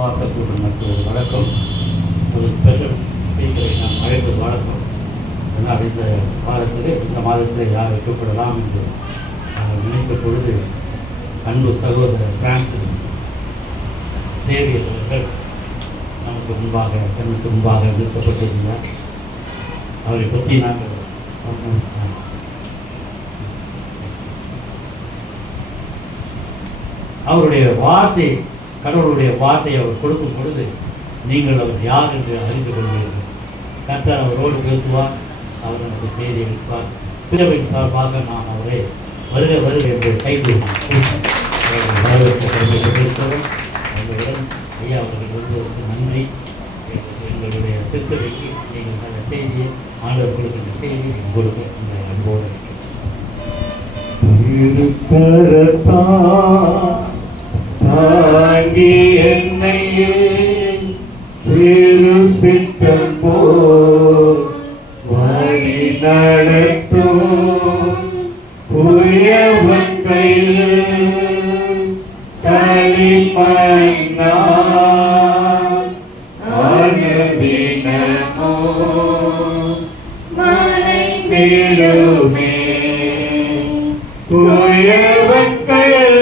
கூட்டம் நடத்துவது வழக்கம். ஒரு ஸ்பெஷல் ஸ்பீக்கரை நாம் அழைப்பது வழக்கம். ஏன்னால் இந்த காலத்தில் இந்த மாதத்தில் யாரை கூப்பிடலாம் என்று நினைத்த பொழுது அன்பு சகோதரர் பிரான்சிஸ் சேவியர் அவர்கள் நமக்கு முன்பாக கண்ணுக்கு முன்பாக நிறுத்தப்பட்டிருந்தார். அவரை பற்றி நாங்கள் அவருடைய வார்த்தை, கடவுளுடைய வார்த்தை அவர் கொடுக்கும் பொழுது நீங்கள் அவர் யார் என்று அறிந்து கொள்வீர்கள். கர்த்தர் அவரோடு பேசுவார், அவர் நமக்கு செய்தி அளிப்பார். பிறவின் சார்பாக நாம் அவரை வருக வருக என்று கைது வரவேற்கிறோம். அவர்களிடம் ஐயா அவர்கள் வருவதற்கு நன்றி. எங்களுடைய திருத்தவைக்கு நீங்கள் அந்த செய்தியை ஆண்டவர் கொடுக்கின்ற செய்தியை உங்களுக்கு இந்த அன்போடு தாங்கி என்னை சித்தம் போ வழி நடத்தும் புயவன் கையில் களிமண்ணா அனுதினமோ மழை பெருமே புயவன் கையில்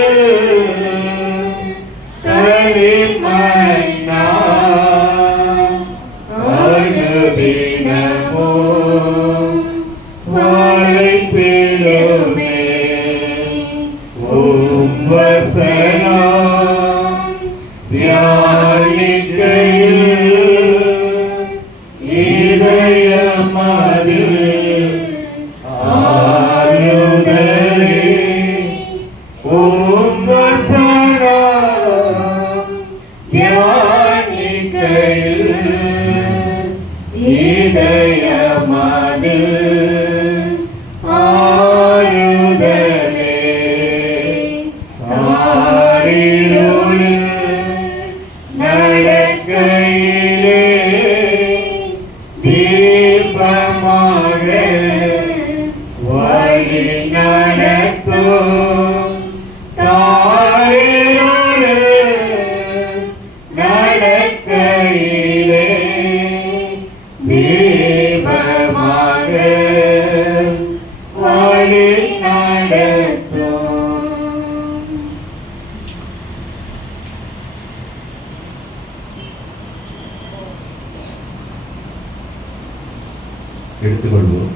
எடுத்துக்கொள்வோம்.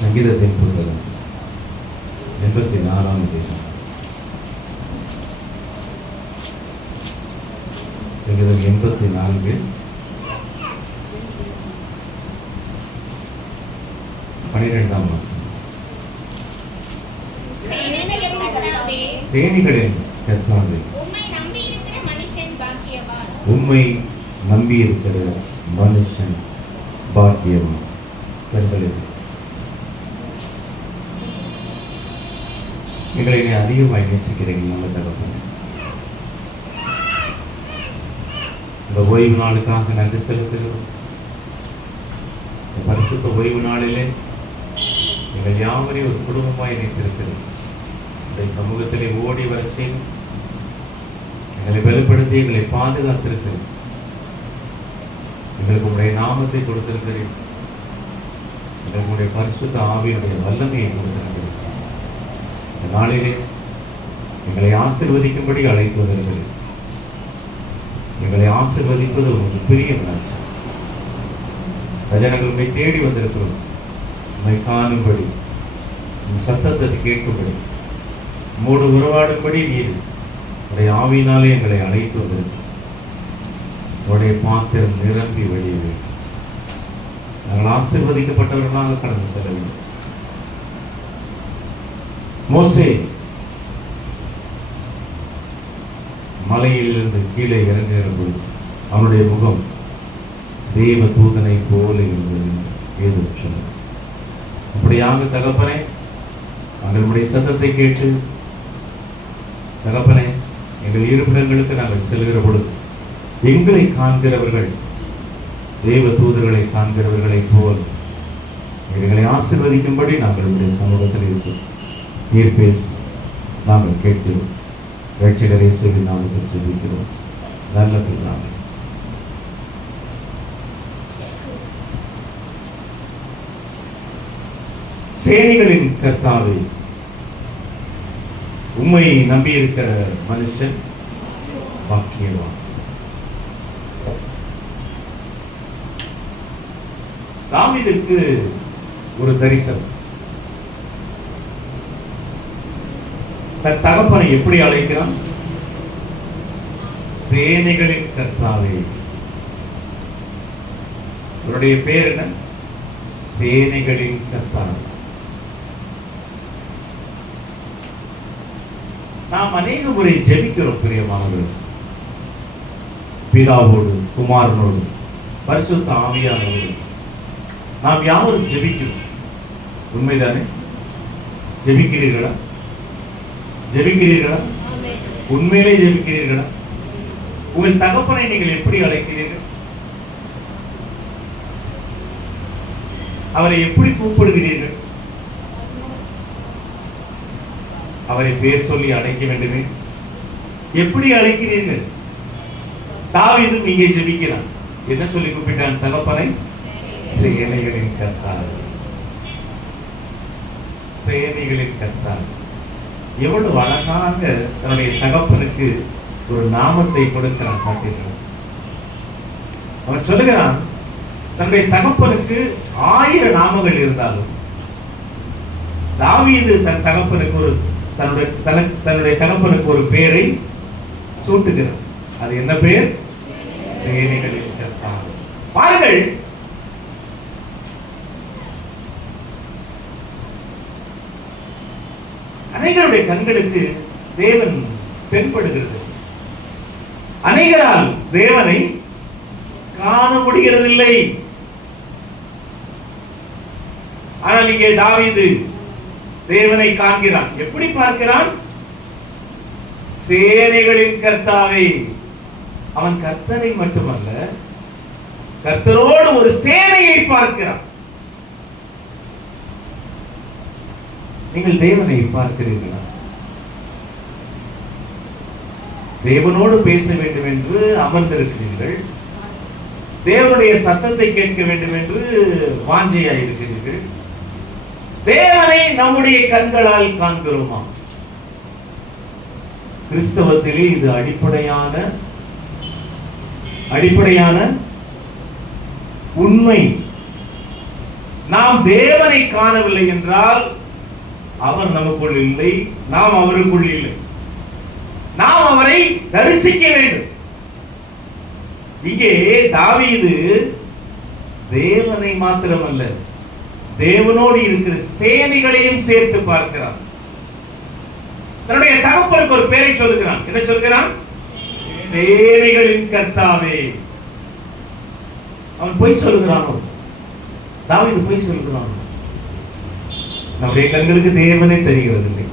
சங்கீதத்தின் புத்தகம் 84ஆம் அதிகாரம். சங்கீதம் 84 12ஆம் வசனம். சேனைகளின் கர்த்தாவே, உம்மை நம்பியிருக்கிற மனுஷன் பாக்கியவான். கண்களில் எங்களை அதிகமாக நேசிக்கிறீங்க நல்ல தகவல். இந்த ஓய்வு நாளுக்காக நன்றி செலுத்துகிறோம். பரிசுத்த ஓய்வு நாளிலே எங்கள் யாவரையும் ஒரு குடும்பமாக இணைத்திருக்கிறோம். இந்த சமூகத்திலே ஓடி வர செய்து எங்களை வெளிப்படுத்தி எங்களை பாதுகாத்திருக்கிறோம். எங்களுக்கு உடைய நாமத்தை கொடுத்திருக்கிறேன். எங்களுடைய பரிசுத்த ஆவியினுடைய வல்லமையை கொடுத்திருக்கிறேன். இந்த நாளிலே எங்களை ஆசீர்வதிக்கும்படி அழைத்து வந்திருக்கிறேன். எங்களை ஆசீர்வதிப்பது ஒரு பெரிய நாட்கள். நாங்கள் உண்மை தேடி வந்திருக்கிறோம். உண்மை காணும்படி, உன் சத்தத்தை கேட்கும்படி, உம்மோடு உறவாடும்படி நீர் உடைய ஆவியினாலே எங்களை அழைத்து வந்திருக்கிறோம். உடைய பாத்திரம் நிரம்பி வழியவே நாங்கள் ஆசீர்வதிக்கப்பட்டவர்களாக கடந்து செல்ல வேண்டும். மோசே மலையிலிருந்து கீழே இறங்குகிற பொழுது அவனுடைய முகம் தேவ தூதனை போல இருந்தது. ஏதோ சொன்னார். அப்படியாக தகப்பனே, அவர்களுடைய சத்தத்தை கேட்டு தகப்பனே எங்கள் இருப்பிடங்களுக்கு நாங்கள் செல்கிற பொழுது எங்களை காண்கிறவர்கள் தேவ தூதர்களை காண்கிறவர்களைப் போல் எங்களை ஆசீர்வதிக்கும்படி நாங்கள் உடைய சமூகத்தில் இருக்கிறோம். நீர் பேசும், நாங்கள் கேட்கிறோம். ரட்சகர் இயேசுவின் நாமத்தில் ஜெபிக்கிறோம் நல்ல பிதாவே. சேனைகளின் கர்த்தாவே, உம்மை நம்பி இருக்கிற மனுஷன் பாக்கியவான். தாவீதுக்கு ஒரு தரிசனம். தன் தகப்பனை எப்படி அழைக்கிறான்? சேனைகளின் கர்த்தாவே. அவருடைய பேர் என்ன? சேனைகளின் கர்த்தாவே. நாம் அநேக முறை ஜெபிக்கிறோம் பிரியமானவர்கள், பிதாவோடு குமாரனோடு பரிசுத்த ஆவியானவரோடு நாம் யாவரும் ஜெபிக்கிறோம். உண்மைதானே? ஜெபிக்கிறீர்களா? ஜெபிக்கிறீர்களா? உண்மையிலே ஜெபிக்கிறீர்களா? உங்கள் தகப்பனை நீங்கள் எப்படி அழைக்கிறீர்கள்? அவரை எப்படி கூப்பிடுகிறீர்கள்? அவரை பேர் சொல்லி அழைக்க வேண்டுமே. எப்படி அழைக்கிறீர்கள்? தாவீதும் இங்கே ஜெபிக்கிறான். என்ன சொல்லி கூப்பிட்டான் தகப்பனை? சேனைகளின் கர்த்தாவே. சேனைகளின் கர்த்தாவே. எவ்வளவு அழகாக தன்னுடைய தகப்பனுக்கு ஒரு நாமத்தை கொடுக்கிறான் பார்த்தீர்கள். அவன் சொல்லுகிறான், தன்னுடைய தகப்பனுக்கு 1000 நாமங்கள் இருந்தாலும் தாவீது தன் தகப்பனுக்கு ஒரு தன்னுடைய தகப்பனுக்கு ஒரு பெயரை சூட்டுகிறார். அது என்ன பெயர்? சேனைகளின் கர்த்தாவே. பாருங்கள், அநேகருடைய கண்களுக்கு தேவன் தென்படுகிறது. அநேகரால் தேவனை காண முடிகிறதில்லை. ஆனால் இங்கே தாவீது தேவனை காண்கிறான். எப்படி பார்க்கிறான்? சேனைகளின் கர்த்தாவே. அவன் கர்த்தரை மட்டுமல்ல, கர்த்தரோடு ஒரு சேனையை பார்க்கிறான். நீங்கள் தேவனை பார்க்கிறீர்களா? தேவனோடு பேச வேண்டும் என்று அமர்ந்திருக்கிறீர்கள். தேவனுடைய சத்தத்தை கேட்க வேண்டும் என்று வாஞ்சையாய் இருக்கிறீர்கள். தேவனை நம்முடைய கண்களால் காண்கிறோமா? கிறிஸ்தவத்திலே இது அடிப்படையான உண்மை. நாம் தேவனை காணவில்லை என்றால் அவர் நமக்குள் இல்லை, நாம் அவருக்குள் இல்லை. நாம் அவரை தரிசிக்க வேண்டும். இங்கே தாவீது தேவனை மாத்திரமல்ல, தேவனோடு இருக்கிற சேனைகளையும் சேர்த்து பார்க்கிறான். தன்னுடைய தகப்பனுக்கு ஒரு பெயரை சொல்லுகிறான். என்ன சொல்கிறான்? சேனைகளின் கர்த்தாவே. அவன் பொய் சொல்லுகிறானோ? தாவீது பொய் சொல்லுகிறானோ? நம்முடைய கண்களுக்கு தேவனே தெரிகிறது இல்லை.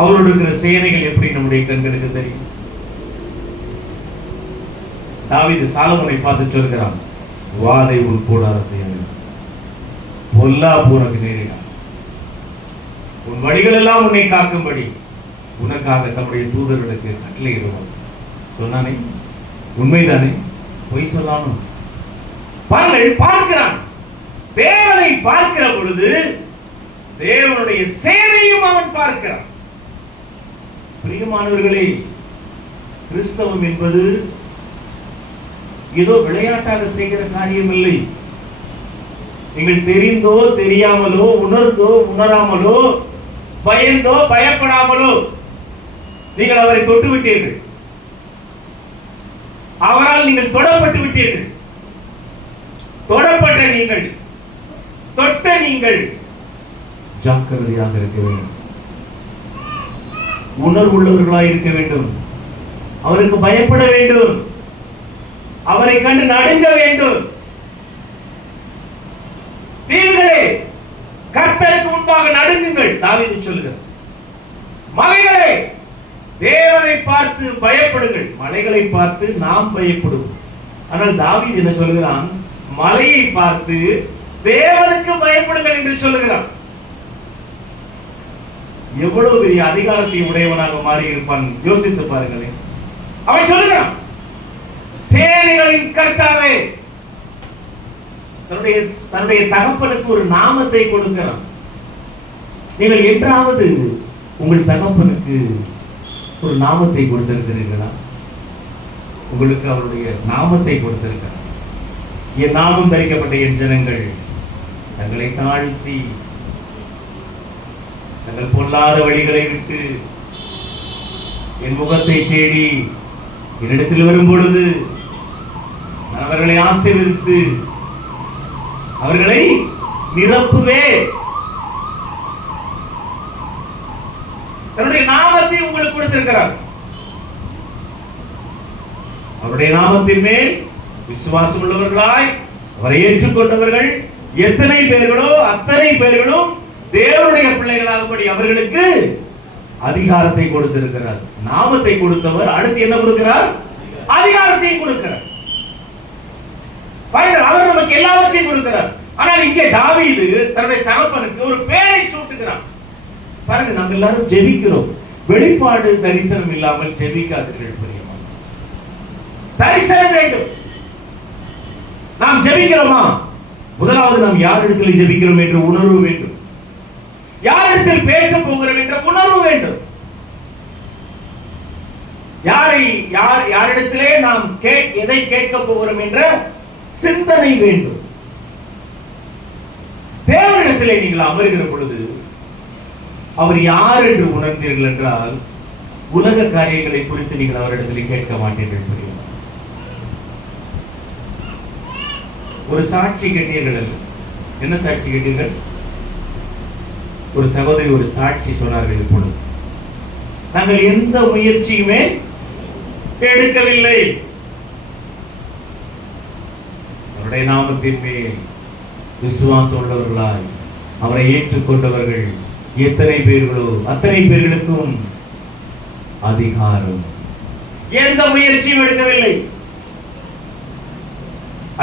அவரோடு இருக்கிற சேனைகள் எப்படி நம்முடைய கண்களுக்கு தெரியும்? தாவீது சாலமோனை பார்த்து சொல்கிறான், வாதை உன் கூடாரத்தை பொல்லாப்பு உனக்கு நேரிடான். உன் வழிகள் எல்லாம் உன்னை காக்கும்படி உனக்காக தம்முடைய தூதர்களுக்கு கட்டளையிடுவார் சொன்னானே. உண்மைதானே? பொய் சொல்லாமல் பாருங்கள், பார்க்கிறான். தேவனை பார்க்கிற பொழுது தேவனுடைய சேனையும் அவன் பார்க்கிறான். பிரியமானவர்களே, கிறிஸ்தவம் என்பது ஏதோ விளையாட்டாக செய்கிற காரியம் இல்லை. நீங்கள் தெரிந்தோ தெரியாமலோ, உணர்ந்தோ உணராமலோ, பயந்தோ பயப்படாமலோ நீங்கள் அவரை தொட்டு விட்டீர்கள். அவரால் நீங்கள் தொடப்பட்டு விட்டீர்கள். தொடப்பட்ட நீங்கள், தொட்ட நீங்கள் ஜாக்கிரதையாக இருக்க வேண்டும். உணர்வுள்ளவர்களாக இருக்க வேண்டும். அவருக்கு பயப்பட வேண்டும். அவரை கண்டு நடுங்க வேண்டும். தீவுகளே, கர்த்தருக்கு முன்பாக நடுங்குங்கள் தாவீது சொல்லுகிறார். மலைகளே, தேவனை பார்த்து பயப்படுங்கள். மலைகளை பார்த்து நாம் பயப்படுவோம். ஆனால் தாவீது என்ன சொல்லுகிறான்? மலையை பார்த்து தேவனுக்கு பயப்படுங்கள் என்று சொல்லுகிறான். எவ்வளவு பெரிய அதிகாரத்தை உடையவனாக மாறி இருப்பான் யோசித்து பாருங்களேன். அவன் சொல்லுகிறான், சேனைகளின் கர்த்தாவே. தன்னுடைய தகப்பனுக்கு ஒரு நாமத்தை கொடுக்கிறான். நீங்கள் என்றாவது உங்கள் தகப்பனுக்கு ஒரு நாமத்தை கொடுத்திருக்கிறீர்களா? உங்களுக்கு அவருடைய நாமத்தை கொடுத்திருக்கிறார். என் நாமம் தரிக்கப்பட்ட என் ஜனங்கள் தங்களை தாழ்த்தி தங்கள் பொல்லாத வழிகளை விட்டு என் முகத்தை தேடி என்னிடத்தில் வரும் பொழுது நான் அவர்களை ஆசீர்வதித்து அவர்களை நிரப்புவே. தன்னுடைய நாமத்தை உங்களுக்கு கொடுத்திருக்கிறார். அவருடைய நாமத்தின் மேல் விசுவாசம் உள்ளவர்களாய் அவரை ஏற்றுக்கொண்டவர்கள் எத்தனை பேர்களோ அத்தனை பேர்களும் தேவனுடைய பிள்ளைகளாகும்படி அவர்களுக்கு அதிகாரத்தை கொடுத்திருக்கிறார். நாமத்தை கொடுத்தவர் அடுத்து என்ன கொடுக்கிறார்? அதிகாரத்தை கொடுக்கிறார். அவர் நமக்கு எல்லாவற்றையும் கொடுக்கிறார். ஆனால் இங்கே தாவீது தன்னுடைய தகப்பனுக்கு ஒரு பெயரை சூட்டுகிறார். பாருங்க, நம்ம எல்லாரும் ஜெபிக்கிறோம். வெளிப்பாடு தரிசனம் இல்லாமல் ஜெபிக்காதீர்கள் பிரியமா. தரிசனம் வேண்டும். நாம் ஜெபிக்கிறோமா? முதலாவது நாம் யாரிடத்தில் ஜெபிக்கிறோம் என்ற உணர்வு வேண்டும். யாரிடத்தில் பேச போகிறோம் என்ற உணர்வு வேண்டும். யாரிடத்திலே நாம் எதை கேட்க போகிறோம் என்ற சிந்தனை வேண்டும். தேவனிடத்திலே நீங்கள் அமர்கிற பொழுது அவர் யார் என்று உணர்ந்தீர்கள் என்றால் உலக காரியங்களை குறித்து நீங்கள் அவரிடத்தில் கேட்க மாட்டீர்கள். ஒரு சாட்சி கேட்டீர்கள். என்ன சாட்சி கேட்டீர்கள்? ஒரு சகோதரி ஒரு சாட்சி சொன்னார்கள். இப்பொழுது நாங்கள் எந்த முயற்சியுமே எடுக்கவில்லை. அவருடைய நாமத்தின் மேல் விசுவாசம் உள்ளவர்களாய் அவரை ஏற்றுக்கொண்டவர்கள் எத்தனை பேர்களோ அத்தனை பேர்களுக்கும் அதிகாரம். எந்த முயற்சியும் எடுக்கவில்லை.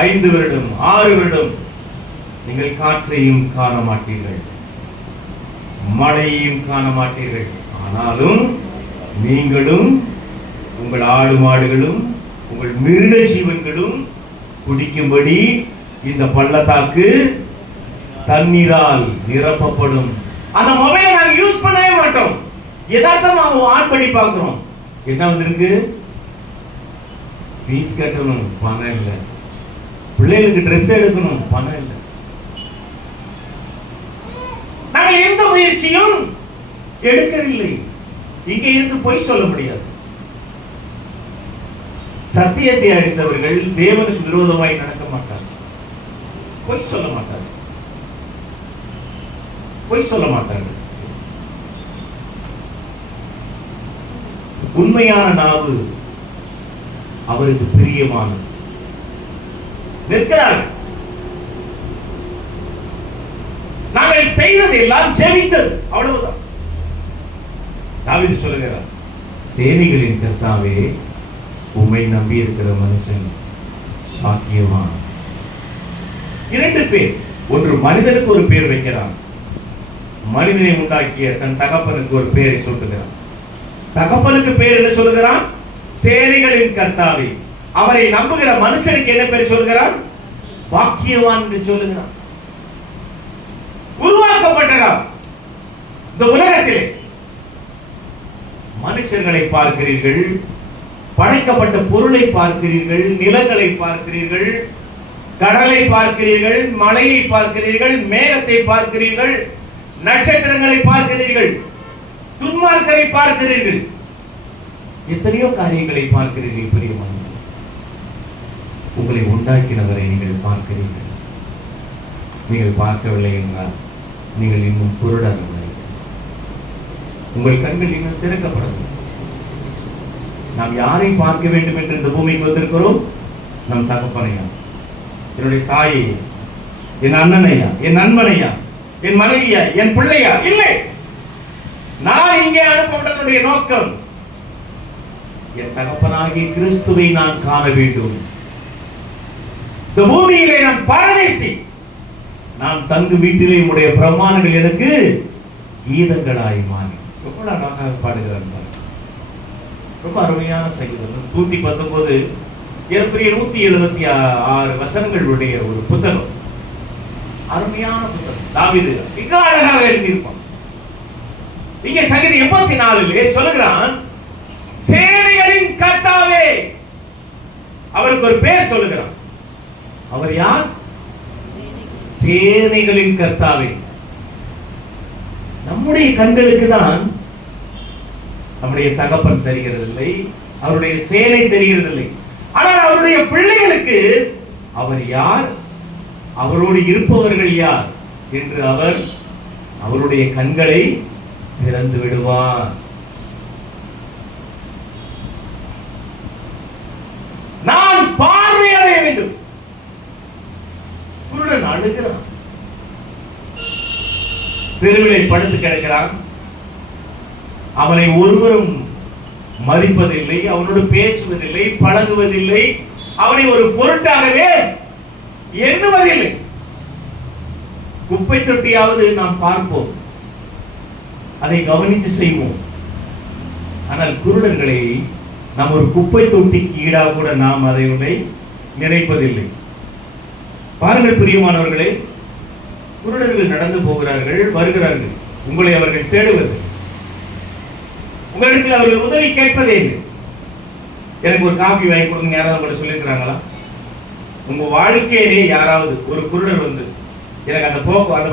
5 வருடம் 6 வருடம் நீங்கள் காற்றையும் காண மாட்டீர்கள், மழையையும் காண மாட்டீர்கள். ஆனாலும் நீங்களும் உங்கள் ஆடு மாடுகளும் உங்கள் மிருக ஜீவன்களும் குடிக்கும்படி இந்த பள்ளத்தாக்கு தண்ணீரால் நிரப்பப்படும். அந்த மொபைலை நாங்க யூஸ் பண்ணவே மாட்டோம். யதார்த்தமா ஆன் பண்ணி பார்க்கிறோம். என்ன வந்திருக்கு? ஃபீஸ் கட்டணும், பணம் இல்லை. பிள்ளைகளுக்கு ட்ரெஸ் எடுக்கணும், பணம் இல்லை. நாங்கள் எந்த முயற்சியும் எடுக்கவில்லை. இங்கே இருந்து பொய் சொல்ல முடியாது. சத்தியத்தை அறிந்தவர்கள் தேவனுக்கு விரோதமாய் நடக்க மாட்டார்கள். பொய் சொல்ல மாட்டார்கள். பொய் சொல்ல மாட்டார்கள். உண்மையான நாவு அவருக்கு பிரியமானது. நிற்கிறார்கள். நாங்கள் செய்தது எல்லாம் ஜெபித்தது, அவ்வளவுதான். தாவீது சொல்லுகிறார், சேனைகளின் கர்த்தாவே, உம்மை நம்பி இருக்கிற மனுஷன் பாக்கியவான். 2 பேர். ஒன்று மனிதனுக்கு ஒரு பேர் வைக்கிறான். மனிதனை உண்டாக்கிய தன் தகப்பனுக்கு ஒரு பெயரை சூட்டுகிறான். தகப்பனுக்கு பேர் என்ன சொல்லுகிறான்? சேனைகளின் கர்த்தாவே. அவரை நம்புகிற மனுஷனுக்கு என்ன பேர் சொல்கிறான்? பாக்கியவான் என்று சொல்லுகிறான். உருவாக்கப்பட்டவர் இந்த உலகத்திலே மனுஷர்களை பார்க்கிறீர்கள், படைக்கப்பட்ட பொருளை பார்க்கிறீர்கள், நிலங்களை பார்க்கிறீர்கள், கடலை பார்க்கிறீர்கள், மலையை பார்க்கிறீர்கள், மேகத்தை பார்க்கிறீர்கள், நட்சத்திரங்களை பார்க்கிறீர்கள், துன்மார்க்கரை பார்க்கிறீர்கள், எத்தனையோ காரியங்களை பார்க்கிறீர்கள். பிரியமான உங்களை உண்டாக்கினவரை நீங்கள் பார்க்கிறீர்கள். நீங்கள் பார்க்கவில்லை என்றால் நீங்கள் இன்னும் குருடர்கள். உங்கள் கண்கள் இன்னும் திறக்கப்படவில்லை. நாம் யாரை பார்க்க வேண்டும் என்று இந்த பூமிக்கு வந்திருக்கிறோம்? நம் தகப்பனையா, என்னுடைய தாயை, என் அண்ணனையா, என் நண்பனையா, என் மனைவியா, என் பிள்ளையா? இல்லை. நான் இங்கே அனுப்பப்பட்டதுடைய நோக்கம் என் தகப்பனாகிய கிறிஸ்துவை நான் காண வேண்டும். இந்த பூமியிலே நான் பாரதேசி. நான் தங்கு வீட்டிலே உடைய பிரமாணங்கள் எனக்கு கீதங்களாய் மாறி. எவ்வளவு அழகாக பாடுகிறார் பாருங்க. ரொம்ப அருமையான சங்கீதம். 119 ஏறக்குறைய 176 வசனங்களுடைய ஒரு புத்தகம். அருமையான புத்தகம். தாவீது மிக அழகாக எழுதியிருப்பான். இங்கே சங்கீதம் 84 சொல்லுகிறான், சேனைகளின் கர்த்தாவே. அவருக்கு ஒரு பேர் சொல்லுகிறான். அவர் யார்? சேனைகளின் கர்த்தாவே. நம்முடைய கண்களுக்கு தான் நம்முடைய தகப்பன் தெரிகிறதில்லை, அவருடைய சேனை தெரிகிறதில்லை. ஆனால் அவருடைய பிள்ளைகளுக்கு அவர் யார், அவரோடு இருப்பவர்கள் யார் என்று அவர் அவருடைய கண்களை திறந்து விடுவார். நான் பார்வையடைய வேண்டும். குருடன் அழுகிறான், தெருவிலை படுத்து கிடக்கிறான். அவனை ஒருவரும் மதிப்பதில்லை, அவனோடு பேசுவதில்லை, பழகுவதில்லை, அவனை ஒரு பொருட்டாகவே எண்ணுவதில்லை. குப்பை தொட்டியாவது நாம் பார்ப்போம், அதை கவனித்து செய்வோம். ஆனால் குருடர்களை நாம் ஒரு குப்பை தொட்டிக்கு ஈடாக கூட நாம் அதை நினைப்பதில்லை. பாருங்கள் பிரியமானவர்களே, குருடர்கள் நடந்து போகிறார்கள், வருகிறார்கள். உங்களை அவர்கள் தேடுவது, உங்களிடத்தில் அவர்கள் உதவி கேட்பதே இல்லை. எனக்கு ஒரு காஃபி வாங்கி கொடுங்க யாராவது கூட சொல்லியிருக்கிறாங்களா? உங்க வாழ்க்கையிலே யாராவது ஒரு குருடர் வந்து எனக்கு அந்த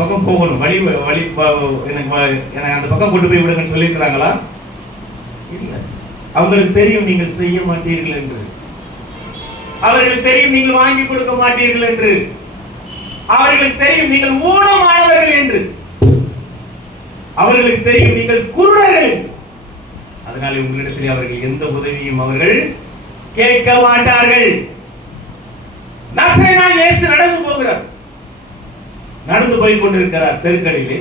பக்கம் போகணும், வழி எனக்கு அந்த பக்கம் கொண்டு போய் விடுங்கன்னு சொல்லியிருக்கிறாங்களா? இல்லை. அவங்களுக்கு தெரியும் நீங்கள் செய்ய மாட்டீர்கள் என்று, அவர்களுக்கு தெரியும் நீங்கள் வாங்கி கொடுக்க மாட்டீர்கள் என்று, அவர்களுக்கு தெரியும் நீங்கள் ஊனமானவர்கள் என்று, அவர்களுக்கு தெரியும் நீங்கள் குருடர்கள். அதனால உங்களிடத்தில் அவர்கள் எந்த உதவியும் அவர்கள் கேட்க மாட்டார்கள். நசரேயனாகிய இயேசு நடந்து போகிறார், நடந்து போய் கொண்டிருக்கிறார் தெருக்களிலே.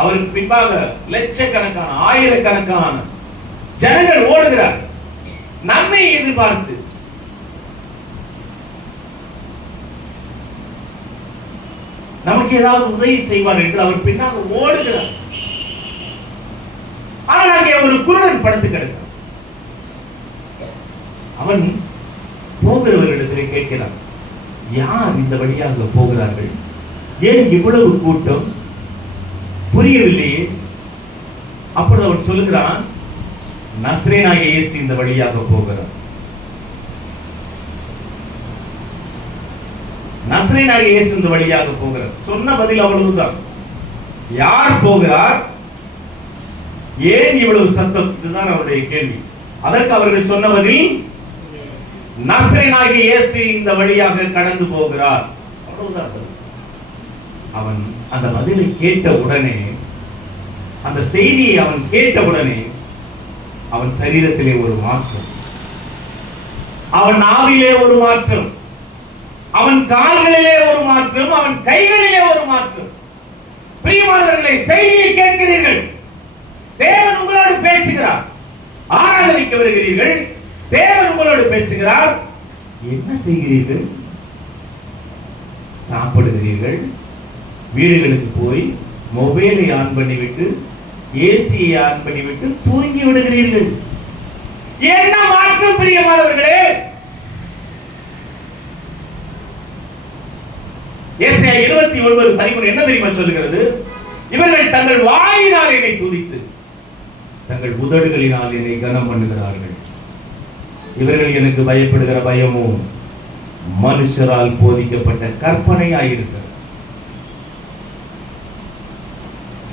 அவருக்கு பின்பாக லட்சக்கணக்கான ஆயிரக்கணக்கான ஜனங்கள் ஓடுகிறார் நன்மையை எதிர்பார்த்து. நமக்கு ஏதாவது உதவி செய்வார் என்று அவர் பின்னாக ஓடுகிறார். ஆனால் அங்கே ஒரு குருடன் படுத்து கிடக்கிறார். அவன் போகிறவர்களிடத்தில் கேட்கிறான், யார் இந்த வழியாக போகிறார்கள், ஏன் இவ்வளவு கூட்டம், புரியவில்லையே. அப்பொழுது அவன் சொல்லுகிறான், நசரேயனாகிய இயேசு இந்த வழியாக போகிறார். நசரேயனாகிய இயேசு இந்த வழியாக போகிறார். சொன்ன பதில் அவ்வளவுதான். யார் போகிறார், ஏன் இவ்வளவு சத்தம், இதுதான் அவருடைய கேள்வி. அதற்கு அவர்கள் சொன்ன பதில், நசரேயனாகிய இயேசு இந்த வழியாக கடந்து போகிறார். அவ்வளவுதான். அவன் அந்த பதிலை கேட்ட உடனே, அந்த செய்தியை அவன் கேட்ட உடனே அவன் சரீரத்திலே ஒரு மாற்றம், அவன் நாவிலே ஒரு மாற்றம், அவன் கால்களிலே ஒரு மாற்றம், அவன் கைகளிலே ஒரு மாற்றம். பிரியமானவர்களே, செய்தியை கேட்கிறீர்கள், தேவன் உங்களோடு பேசுகிறார். ஆராதனைக்கு வருகிறீர்கள், தேவன் உங்களோடு பேசுகிறார். என்ன செய்கிறீர்கள்? சாப்பிடுகிறீர்கள், வீடுகளுக்கு போய் மொபைலை ஆன் பண்ணிவிட்டு ஏசியை ஆன் பண்ணிவிட்டு தூங்கி விடுகிறீர்கள். என்ன மாற்றம் பிரியமானவர்களே? ஏசாயா 29:13 என்ன தெரியுமா சொல்லுகிறது? இவர்கள் தங்கள் வாயினால் என்னை துதித்து தங்கள் உதடுகளினால் என்னை கனம் பண்ணுகிறார்கள். இவர்கள் எனக்கு பயப்படுகிற பயமோ மனுஷரால் போதிக்கப்பட்ட கற்பனையாயிருக்கிறது.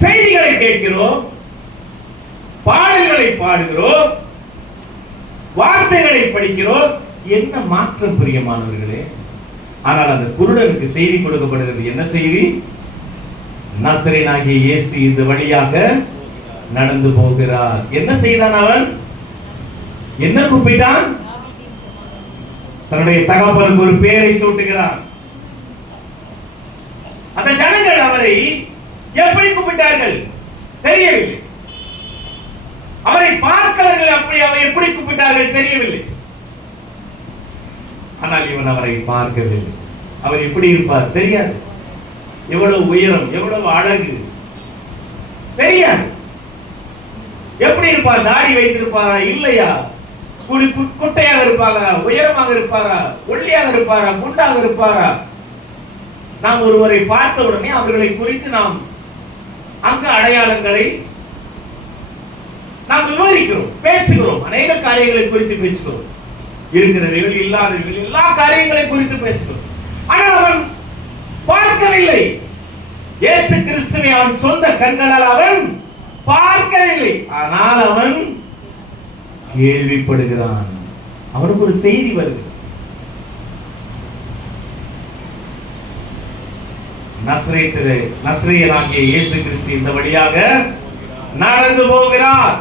செய்திகளை கேட்கிறோம், பாடல்களை பாடுகிறோம், வார்த்தைகளை படிக்கிறோம். என்ன மாற்றம் பிரியமானவர்களே? ஆனால் அந்த குருடனுக்கு செய்தி கொடுக்கப்படுகிறது. என்ன செய்தி? நசரேயனாகிய இயேசு இந்த வழியாக நடந்து போகிறார். என்ன செய்தான் அவன்? என்ன கூப்பிட்டான்? தன்னுடைய தகப்பனுக்கு ஒரு பெயரை சூட்டுகிறான். அந்த ஜனங்கள் அவரை எப்படி கூப்பிட்டார்கள் தெரியவில்லை. அவரை பார்க்கிறவர்கள் அப்படி அவர் எப்படி கூப்பிட்டார்கள் தெரியவில்லை. ஆனால் இவன் அவரை பார்க்கவில்லை. அவர் எப்படி இருப்பார் தெரியாது. எவ்வளவு உயரம், எவ்வளவு அழகு, தெரியாது. எப்படி இருப்பார்? தாடி வைத்திருப்பாரா இல்லையா? குட்டையாக இருப்பாரா, உயரமாக இருப்பாரா, ஒல்லியாக இருப்பாரா, குண்டாக இருப்பாரா? நாம் ஒருவரை பார்த்த உடனே அவர்களை குறித்து நாம் அங்க அடையாளங்களை நாம் விவரிக்கிறோம், பேசுகிறோம். அநேக காரியங்களை குறித்து பேசுகிறோம். இருக்கிறவர்கள் இல்லாதவர்கள் எல்லா காரியங்களை குறித்து பேசுகிறோம். ஆனால் அவன் பார்க்கவில்லை. இயேசு கிறிஸ்துவை அவன் சொந்த கண்களால் அவன் பார்க்கவில்லை. ஆனால் அவன் கேள்விப்படுகிறான். அவனுக்கு ஒரு செய்தி வருது. நஸ்ரேயனாகிய இயேசு கிறிஸ்து இந்த வழியாக நடந்து போகிறார்.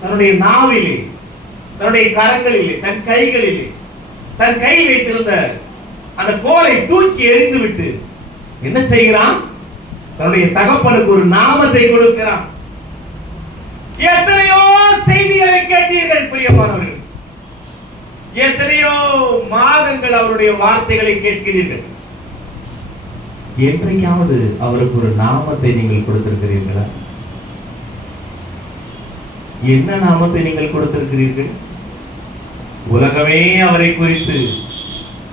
தன்னுடைய நாவிலே, தன்னுடைய கரங்களிலே, தன் கைகளிலே, தன் கையில் வைத்திருந்த அந்த கோலை தூக்கி எறிந்து விட்டு என்ன செய்கிறான்? தன்னுடைய தகப்பனுக்கு ஒரு நாமத்தை கொடுக்கிறான். எத்தனையோ செய்திகளை கேட்டீர்கள் பிரியமானவர்கள். எத்தனையோ மாதங்கள் அவருடைய வார்த்தைகளை கேட்கிறீர்கள். என்றைக்காவது அவருக்கு ஒரு நாமத்தை நீங்கள் கொடுத்திருக்கிறீர்களா? என்ன நாமத்தை நீங்கள் கொடுத்திருக்கிறீர்கள்? உலகமே அவரை குறித்து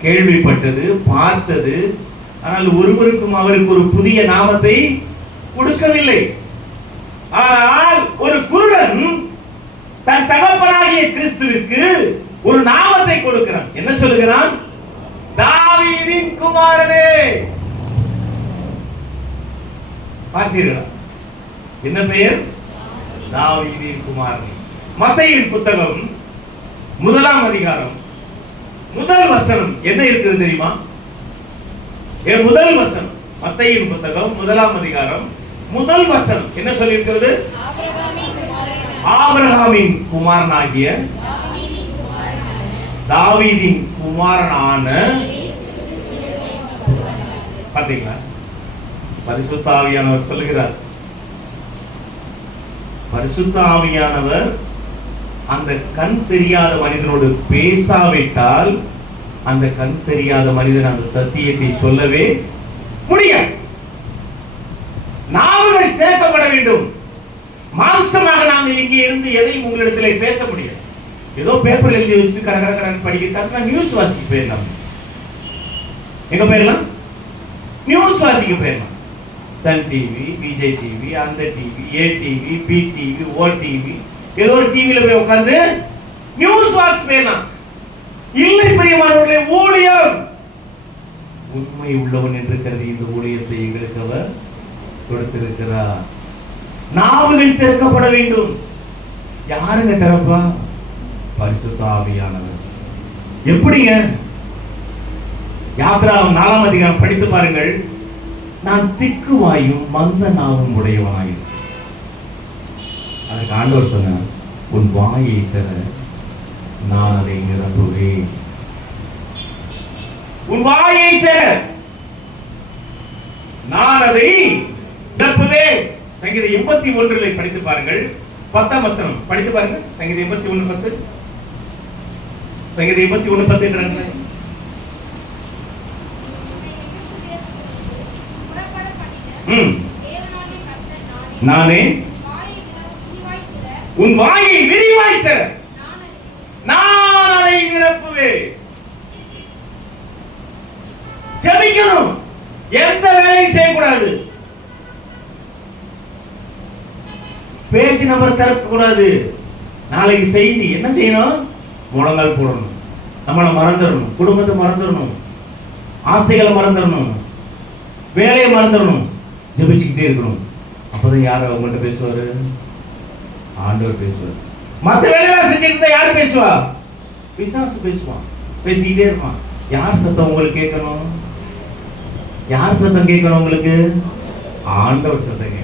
கேள்விப்பட்டது, பார்த்தது. ஆனால் ஒருவருக்கும் அவருக்கு ஒரு புதிய நாமத்தை கொடுக்கவில்லை. ஆனால் ஒரு குருடன் தன் தகப்பனாகிய கிறிஸ்துவிற்கு ஒரு நாமத்தை கொடுக்கிறான். என்ன சொல்லுகிறான்? தாவீதின் குமாரனே. பார்த்தீர்களா? என்ன பெயர்? தாவீதின் குமாரனே. மத்தேயுவின் புத்தகம் 1ஆம் அதிகாரம் முதல் வசனம் என்ன இருக்கிறது தெரியுமா? முதல் வசனம். மத்தேயுவின் புத்தகம் 1ஆம் அதிகாரம் முதல் வசனம் என்ன சொல்லி இருக்கிறது? ஆபிரகாமின் குமாரனாகிய தாவீதின் குமாரனான. பாத்தீங்களா? பரிசுத்த ஆவியானவர் சொல்லுகிறார். பரிசுத்த ஆவியானவர் அந்த கண் தெரியாத மனிதனோடு பேசாவிட்டால் அந்த கண் தெரியாத மனிதன் அந்த சத்தியத்தை சொல்லவே முடியாது. நாவுகள் திறக்கப்பட வேண்டும். மாம்சமாக நாங்கள் இங்கே இருந்து எதையும் உங்களிடத்திலே பேச முடியாது. ஏதோ பேப்பர் எழுதி வச்சுட்டு கடற்கரை படிக்க நியூஸ் வாசிக்க போயிடலாம். எங்க போயிடலாம்? நியூஸ் வாசிக்க போயிடலாம். சன் டிவி, விஜய் டிவி, அந்த டிவி, ஏ டிவி, பி டிவி, ஓ டிவி, ஏதோ ஒரு டிவியில போய் உட்கார்ந்து நியூஸ் வாசி போயிடலாம். இல்லை பிரியமானவர்களே, ஊழியம் உண்மை உள்ளவன் என்று கருதி இந்த ஊழியத்தை எங்களுக்கு அவர் கொடுத்திருக்கிறார். நாவுகள் திறக்கப்பட வேண்டும். யாருங்க திறப்பா? பரிசுத்த ஆவியானவர். எப்படிங்க? யாத்திராகம் 4ஆம் அதிகாரம் படித்து பாருங்கள். நான் திக்கு வாயும் மந்த நாவும் உடையவனாயும். அதுக்கு ஆண்டவர் சொன்னார், உன் வாயை தர நான் அதை நிரப்புவேன். உன் வாயை தர நான் அதை நிரப்புவேன். சங்கீதம் 81 படித்து பாருங்கள். 10ஆம் வசனம் படித்து பாருங்கள். சங்கீதம் 81:10. சங்கீதம் 81:10 என்றாங்க. நானே உன் வாயை விரிவாய் தர நான் அதை நிரப்புவேன். ஜெபிக்கணும். எந்த வேலையும் செய்யக்கூடாது. பேச்சு நம்பர் திறக்கக்கூடாது. நாளைக்கு செய்தி என்ன செய்யணும்? முழங்கால் போடணும். நம்மளை மறந்துடணும். குடும்பத்தை மறந்துடணும். ஆசைகளை மறந்துடணும். வேலையை மறந்துடணும். ஜெபிச்சுக்கிட்டே இருக்கணும். அப்பதான் யார் அவங்கள்ட்ட பேசுவாரு? ஆண்டவர் பேசுவார். மற்ற வேலையெல்லாம் செஞ்சுக்கிட்டு யாரு பேசுவா? பிசாசு பேசுவான். பேசிக்கிட்டே இருப்பான். யார் சத்தம் உங்களுக்கு கேட்கணும்? யார் சத்தம் கேட்கணும் உங்களுக்கு? ஆண்டவர் சத்தம் கேட்கணும்.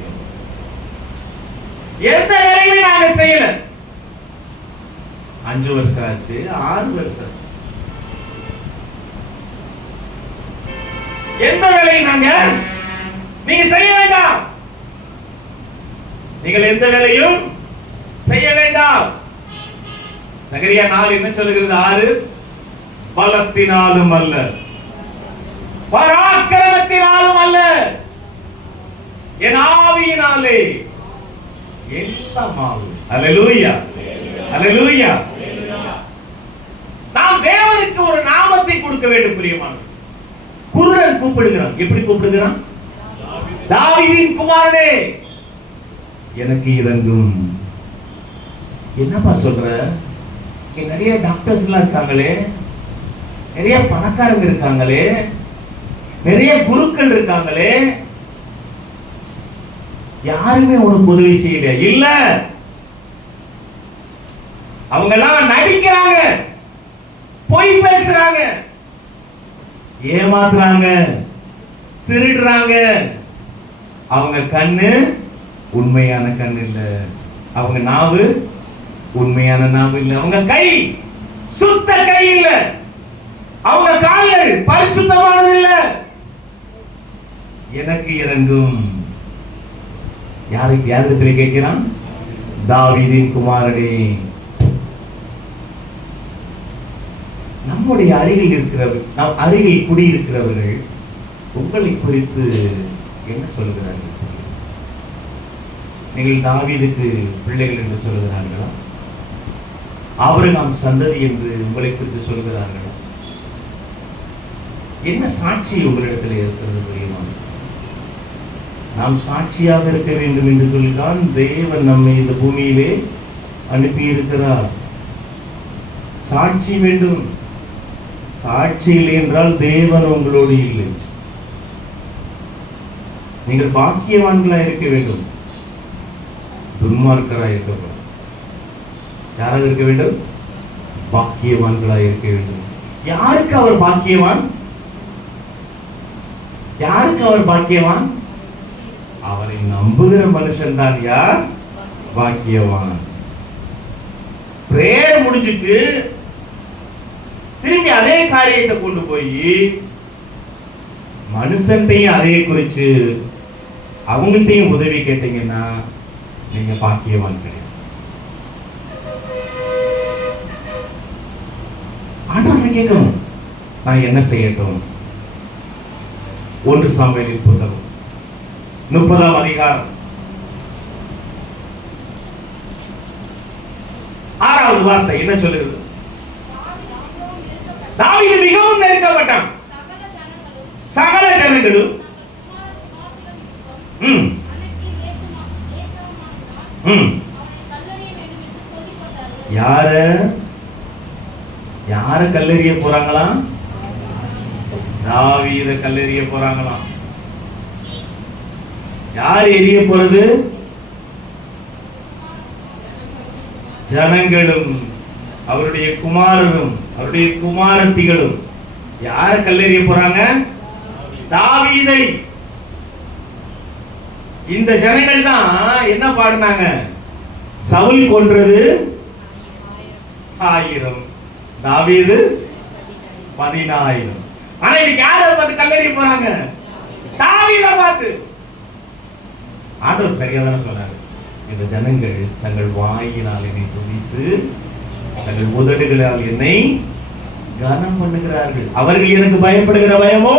எந்த வேலையுமே நாங்க செய்யல. 5 வருஷம் ஆச்சு, 6 வருஷம் ஆச்சு. எந்த வேலையும் நாங்க நீங்க செய்ய வேண்டாம். நீங்கள் எந்த வேலையும் செய்ய வேண்டாம். சகரியா 4 என்ன சொல்லுகிறது? 6 பலத்தினாலும் அல்ல, பராக்கிரமத்தினாலும் அல்ல, என் ஆவியினாலே எல்லாம் ஆகும். அல்லேலூயா, அல்லேலூயா. நாம் தேவனுக்கு ஒரு நாமத்தை கொடுக்க வேண்டும் பிரியமானவர்களே. குருடன் கூப்பிடுகிறான். எப்படி கூப்பிடுகிறான்? தாவீதின் குமாரனே எனக்கு இறங்கும். என்னப்பா சொல்ற? இங்க நிறைய டாக்டர்ஸ் எல்லாம் இருக்காங்களே, நிறைய பணக்காரங்க இருக்காங்களே, நிறைய குருக்கள் இருக்காங்களே, யாருமே உனக்கு உதவி செய்யல. இல்ல, அவங்க எல்லாம் நடிக்கிறாங்க, பொய் பேசுறாங்க, ஏமாத்துறாங்க, திருடுறாங்க. அவங்க கண்ணு உண்மையான கண் இல்ல, அவங்க நாவு உண்மையான நாவு இல்ல, அவங்க கை சுத்த கை இல்ல, அவங்க கால்கள் பரிசுத்தமானது இல்ல. எனக்கு இறங்கும். யாருக்கு கேட்கிறான்? தாவீதின் குமாரனே. நம்முடைய அருகில் இருக்கிறவர்கள், நம் அருகில் குடியிருக்கிறவர்கள் உங்களை குறித்து என்ன சொல்கிறார்கள்? நீங்கள் தாவீதுக்கு பிள்ளைகள் என்று சொல்கிறார்களா? ஆபிரகாம் சந்ததி என்று உங்களை குறித்து சொல்கிறார்களா? என்ன சாட்சி உங்களிடத்தில் இருக்கிறது தெரியுமா? நாம் சாட்சியாக இருக்க வேண்டும் என்று சொல்லிதான் தேவன் நம்மை இந்த பூமியிலே அனுப்பி இருக்கிறார். சாட்சி வேண்டும். சாட்சி இல்லை என்றால் தேவன் உங்களோடு இல்லை. நீங்கள் பாக்கியவான்களாக இருக்க வேண்டும், துன்மார்க்கராக இருக்கக்கூடாது. யாராக இருக்க வேண்டும்? பாக்கியவான்களாக இருக்க வேண்டும். யாருக்கு அவர் பாக்கியவான்? யாருக்கு அவர் பாக்கியவான்? அவரை நம்புகிற மனுஷன் தான் யார் பாக்கியவான். பிரேயர் முடிஞ்சிட்டு திரும்பி அதே காரியத்தை கொண்டு போய் மனுஷன்டையும் அதே குறிச்சு அவங்கள்ட்டையும் உதவி கேட்டீங்கன்னா நீங்க பாக்கியவான் கிடையாது. ஆண்டவரை கேட்கணும், நான் என்ன செய்யட்டும்? 1 சாமுவேலின் புத்தகம் 30ஆம் அதிகாரம் 6வது வார்த்தை என்ன சொல்லுகிறது? தாவீது மிகவும் நெருக்கப்பட்டான். சகல ஜனங்களும் யார கல்லெறிய போறாங்களாம்? தாவீத கல்லெறிய போறாங்களாம். யார் எரிய போறது? ஜனங்களும் அவருடைய குமாரரும் அவருடைய குமாரத்திகளும். யார கல்லெறிய போறாங்க? தாவீதை. இந்த ஜனங்கள் தான் என்ன பாடினாங்க? சவுல் கொன்றது 1000, தாவீது 10000. ஆனா இன்னைக்கு யாரை பார்த்து கல்லெறிய போறாங்க? தாவீதை பார்த்து. ஆண்டவர் சரியா தானே சொன்னாரு. இந்த ஜனங்கள் தங்கள் வாயினால் என்னை துதித்து தங்கள் உதடுகளால் என்னை கனம் பண்ணுகிறார்கள். அவர்கள் எனக்கு பயப்படுகிற பயமோ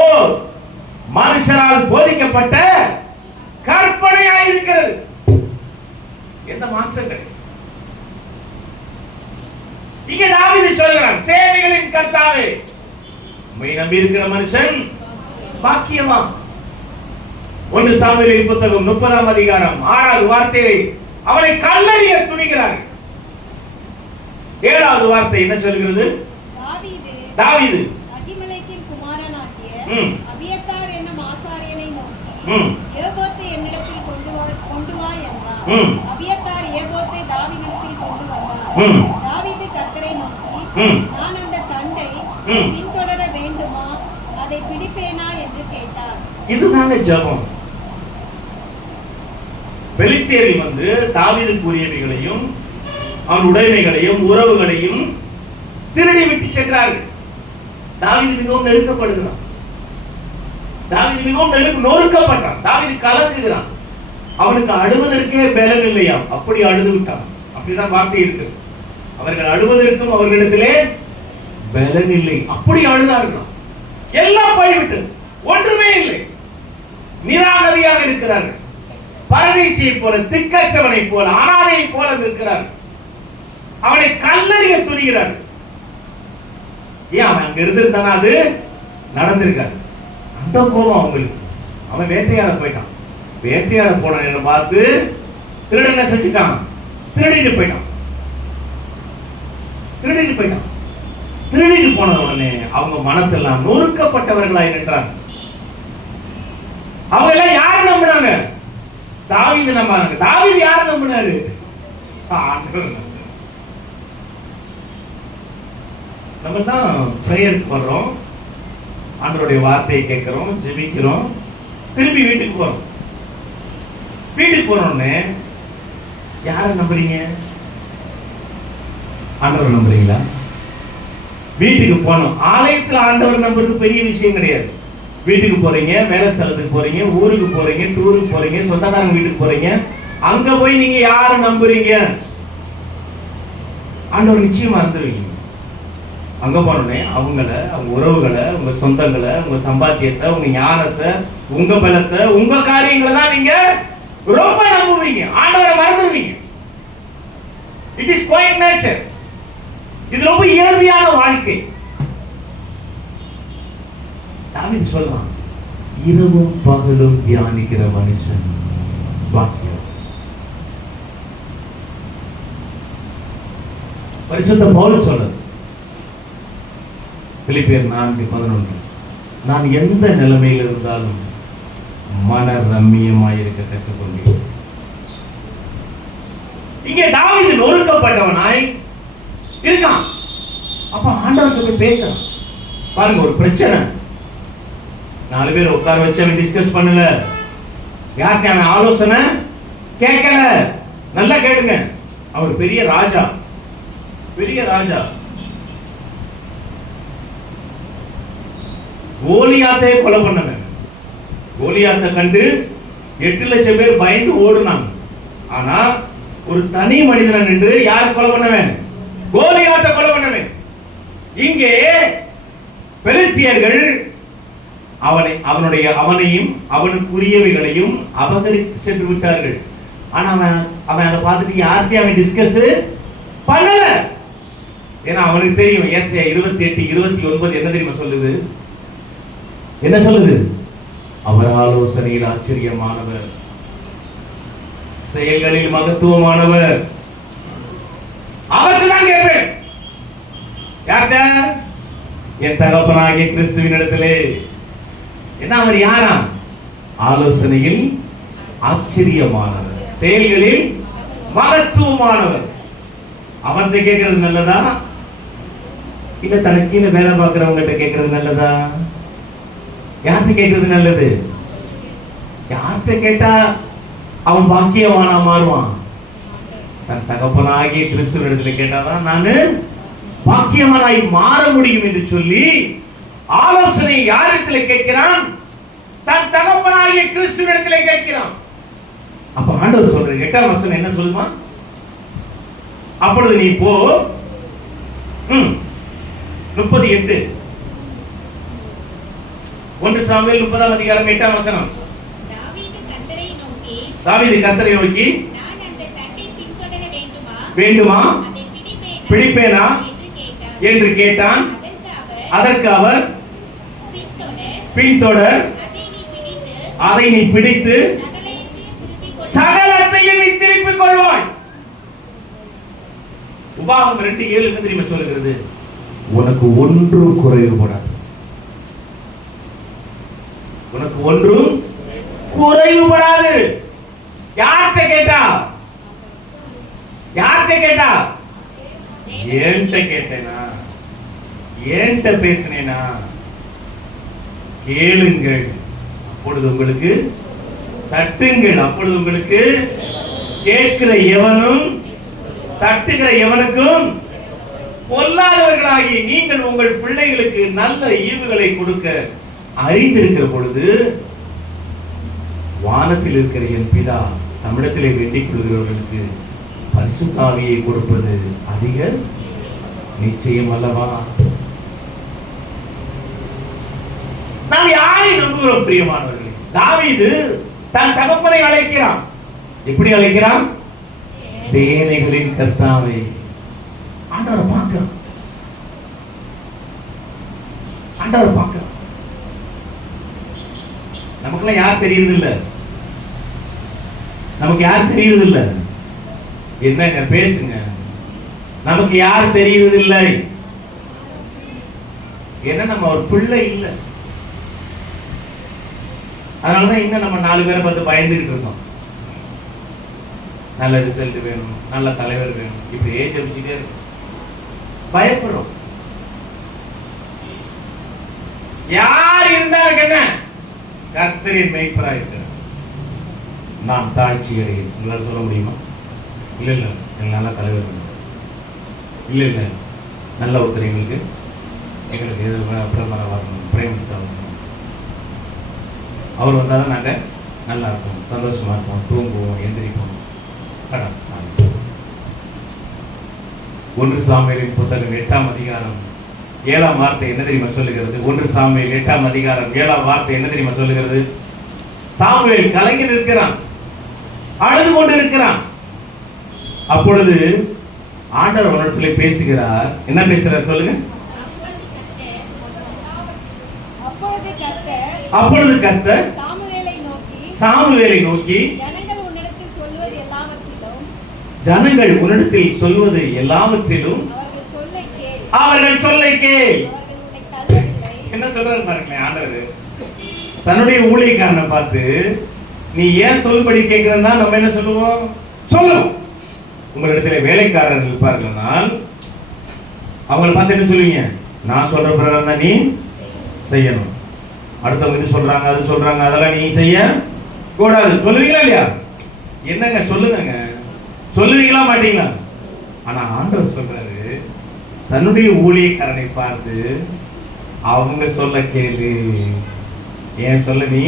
மனுஷரால் போதிக்கப்பட்ட கற்பனையாய் இருக்கிறது. எந்த மாற்றங்கள்? இங்கே தாவீது சொல்கிறான், சேனைகளின் கர்த்தாவே, உம்மை நம்பி இருக்கிற மனுஷன் பாக்கியவான். 1 சாமுவேலின் புத்தகம் 30ஆம் அதிகாரம் 6வது வார்த்தையை அவனை கல்லெறிய துணிகிறார். 7வது வார்த்தை என்ன சொல்கிறது? தாவீது அகிமெலேக்கின் குமாரனாகிய அபியத்தார் என்னும் ஆசாரியனை நோக்கி ஏபோத்தை என்னிடத்தில் கொண்டு வா என்றார். அபியத்தார் ஏபோத்தை தாவீதிடத்தில் கொண்டு வந்தார். தாவீது கர்த்தரை நோக்கி, நான் அந்த தண்டை பின்தொடர வேண்டுமா? அதை பிடிப்பேனா என்று கேட்டார். இதுதாங்க ஜெபம். பெலிஸ்தியர்கள் வந்து தாவீதுக்கு உரியவைகளையும் அவன் உடைமைகளையும் உறவுகளையும் திருடி விட்டு சென்றார்கள். தாவீது மிகவும் நெருக்கப்படுகிறான். தாவீது மிகவும் நொறுக்கப்பட்டான். தாவீது கலங்குகிறான். அவனுக்கு அழுவதற்கே பலம் இல்லையா, அப்படி அழுது விட்டான். அப்படிதான் வார்த்தை இருக்கு. அவர்கள் அழுவதற்கும் அவர்களிடத்திலே பலம் இல்லை, அப்படி அழுதார்களாம். எல்லாம் போய்விட்டு ஒன்றுமே இல்லை, நிராகதியாக இருக்கிறார்கள். பரதேசியை போல, திக்கற்றவனை போல, அனாதையை போல நிற்கிறார். அவனை கல்லறிய துணிகிறார். ஏன் அவன் அங்க இருந்திருந்தானா அது நடந்திருக்காரு. அந்த கோபம் அவங்களுக்கு. அவன் வேட்டையாட போயிட்டான். வேட்டையாட போன பார்த்து திருடன் என்ன செஞ்சுட்டான்? திருடிட்டு போயிட்டான். திருடிட்டு போன உடனே அவங்க மனசெல்லாம் நொறுக்கப்பட்டவர்களாய் நின்றாங்க. அவங்க எல்லாம் யாரை நம்பினாங்க? தாவீது நம்பினாங்க. தாவீது யாரை நம்பினாரு? நம்ம தான் பிரேயருக்கு போறோம், ஆண்டவருடைய வார்த்தையை கேட்கிறோம், ஜெபிக்கிறோம், திரும்பி வீட்டுக்கு போறோம். வீட்டுக்கு போறோம்னே யாரை நம்புறீங்க? ஆண்டவர் நம்புறீங்களா? வீட்டுக்கு போனோம். ஆலயத்தில் ஆண்டவர் நம்புறது பெரிய விஷயம் கிடையாது. வீட்டுக்கு போறீங்க, வேலை ஸ்தலத்துக்கு போறீங்க, ஊருக்கு போறீங்க, டூருக்கு போறீங்க, சொந்தக்காரங்க வீட்டுக்கு போறீங்க. அங்க போய் நீங்க யாரை நம்புறீங்க? ஆண்டவர் நிச்சயமா இருந்துருவீங்க. அங்க போனோடனே அவங்கள, அவங்க உறவுகளை, உங்க சொந்தங்களை, உங்க சம்பாத்தியத்தை, உங்க ஞானத்தை, உங்க பலத்தை, உங்க காரியங்களை தான் நீங்க ரொம்ப நம்புவீங்க. ஆண்டவரை மறந்துடுவீங்க. It is quite nature. இது ரொம்ப இயல்பியான வாழ்க்கை. தாவீது சொல்றான், இரவும் பகலும் தியானிக்கிற மனுஷன் பாக்கியம். பரிசுத்த பவுல் சொல்றது பிலிப்பியர் 4:11, நான் எந்த நிலைமையில் இருந்தாலும் மன ரம்மியமாய் இருக்க கற்றுக்கொண்டேன். இங்கே தாவீது நொறுக்கப்பட்டவனாய் இருக்கான். அப்ப ஆண்டவர்கிட்ட போய் பேசுறான். பாருங்க, ஒரு பிரச்சனை, 4 பேர் உட்கார வச்சு அவன் டிஸ்கஸ் பண்ணல. யாருக்கு அவன் ஆலோசனை கேட்கல. நல்லா கேளுங்க. அவர் பெரிய ராஜா. கோலியாத்தை கொலை பண்ணவன். கோலியாத்தை கண்டு 8 லட்சம் பேர் பயந்து ஓடுனாங்க. ஆனா ஒரு தனி மனிதன் நின்று யாரை கொலை பண்ணவன்? கோலியாத்தை கொலை பண்ணவன். இங்கே பெலிஸ்தியர்கள் அவனையும் அவனுக்குரியவைகளையும் அபகரித்து சென்று விட்டார்கள். ஆனா அவன் அதை பார்த்துட்டு யார்கிட்டயும் அவன் டிஸ்கஸ் பண்ணல. ஏன்னா அவனுக்கு தெரியும். ஏசாயா 28:29 என்ன தெரியுமா சொல்லுது? என்ன சொல்லுது? அவர் ஆலோசனையில் ஆச்சரியமானவர், செயல்களில் மகத்துவமானவர். அவருக்கு தான் கேட்பேன். யார்கிட்ட? என் தகப்பனாகிய கிறிஸ்துவின் இடத்திலே. என்ன அவர் யாரா? ஆலோசனையில் ஆச்சரியமானவர், செயல்களில் மகத்துவமானவர். அவன்கிட்ட கேட்கறது நல்லதா, இல்ல தனக்கு கீழே வேலை பார்க்கிறவங்க கிட்ட கேட்கறது நல்லதா? யார்கிட்ட கேட்கறது நல்லது? யார்கிட்ட கேட்டா அவன் பாக்கியவானா மாறுவான்? தன் தகப்பனாகிய கிறிஸ்துவின் இடத்துல கேட்டாதான் நானு பாக்கியவானாய் மாற முடியும் என்று சொல்லி ஆலோசனை யாரிடத்துல கேட்கிறான்? தன் தகப்பனாகிய கிறிஸ்துவின் இடத்துல கேட்கிறான். அப்ப ஆண்டவர் சொல்ற 8ஆம் வசனம் என்ன சொல்லுமா? அப்பொழுது நீ போ. 38 1 சாமுவேல் 30ஆம் அதிகாரம் 8ஆம் வசனம். தாவீது கர்த்தரை நோக்கி நான் அந்த தட்டை பின்தொடர வேண்டுமா பிடிப்பேனா என்று கேட்டான். அதற்கு அவர் பின்தொடர், அதை நீ பிடித்து சகலத்தையும் நீ திருப்பிக் கொள்வாய். உபாகம் 2:7 என்ன தெரியுமா சொல்லுகிறது? உனக்கு ஒன்றும் குறைவுபடாது. உனக்கு ஒன்றும் குறைவுபடாது. யார்கிட்ட கேட்டா? யார்கிட்ட கேட்டா? ஏன்ட்ட கேட்டேனா? ஏன்ட்ட பேசினேனா? கேளுங்கள், அப்பொழுது உங்களுக்கு தட்டுங்கள், அப்பொழுது உங்களுக்கு கேட்கிற எவனும் தட்டுகிற எவனுக்கும் பொல்லாதவர்களாகி நீங்கள் உங்கள் பிள்ளைகளுக்கு நல்ல ஈவுகளை கொடுக்க அறிந்திருக்கிற பொழுது வானத்தில் இருக்கிற என் பிதா தமிழத்திலே வேண்டிக் கொள்கிறவர்களுக்கு பரிசுத்த ஆவியை கொடுப்பது அதிக நிச்சயம் அல்லவா? நாம் யாரை நம்புகிறோம் பிரியமானவர்களே? தாவீது தன் தகப்பனை அழைக்கிறான். எப்படி அழைக்கிறான்? சேனைகளின் கர்த்தாவே. ஆண்டவரை பார்க்கிறான். ஆண்டவரை பார்க்கிறான். நமக்கெல்லாம் யார் தெரியுது இல்ல? நமக்கு யார் தெரியுது இல்ல? என்னங்க பேசுங்க. நமக்கு யார் தெரியுது இல்லை? ஏன்னா நம்ம ஒரு பிள்ளை இல்லை. அதனாலதான் இன்னும் நம்ம 4 பேரை பார்த்து பயந்துகிட்டு இருக்கோம். நல்ல ரிசல்ட் வேணும், நல்ல தலைவர் வேணும், இப்படியே ஜெபிச்சுட்டே இருக்கும். பயப்படுறோம். யார் இருந்தாலும் என்ன? கர்த்தரின் மேய்ப்பராக இருக்கிறார். நான் தாழ்ச்சி அடைகிறேன். உங்களால் சொல்ல முடியுமா? இல்ல இல்ல, எனக்கு நல்ல தலைவர் வேணும். இல்ல இல்ல, நல்ல ஒருத்தர் எங்களுக்கு எது பிரதமராக வரணும், பிரைம் மினிஸ்டர் வரணும். அவர் வந்தால் தான் நாங்கள் நல்லா இருப்போம், சந்தோஷமா இருப்போம், தூங்குவோம், எந்திரிப்போம். 1 சாமுவேலின் புத்தகம் 8ஆம் அதிகாரம் 7ஆம் வார்த்தை என்ன தெரியுமா சொல்லுகிறது? 1 சாமுவேல் 8ஆம் அதிகாரம் 7ஆம் வார்த்தை என்ன தெரியுமா சொல்லுகிறது? சாமுவேல் கலங்கி நிற்கிறான், அழுது கொண்டு இருக்கிறான். அப்பொழுது ஆண்டவர் அவனிடத்திலே பேசுகிறார். என்ன பேசுகிறார் சொல்லுங்க? அப்பொழுது கர்த்தர் சாமுவேலை நோக்கி ஜனங்கள் உன்னிடத்தில் சொல்வது எல்லாவற்றிலும் அவர்கள் சொல்லை கேள். என்ன சொல்றாரு பாருங்களேன் ஆண்டவர். தன்னுடைய ஊழியக்காரனை பார்த்து நீ ஏன் சொல்படி கேட்கிறன்னா நம்ம என்ன சொல்லுவோம்? சொல்லுவோம். உங்களிடத்துல வேலைக்காரர்கள் இருப்பார்கள்னால் அவங்களை பார்த்து என்ன சொல்லுவீங்க? நான் சொல்ற பிரகாரம் தான் நீ செய்யணும். அடுத்தவங்க இது சொல்றாங்க, அது சொல்றாங்க, அதெல்லாம் நீ செய்ய கூடாது சொல்லுவீங்களா இல்லையா? என்னங்க சொல்லுங்க, சொல்லுவீங்களா மாட்டீங்களா? ஆனா ஆண்டவர் சொல்றாரு, தன்னுடைய ஊழியக்காரனை பார்த்து அவங்க சொல்ல கேளு, ஏன் சொல்ல நீ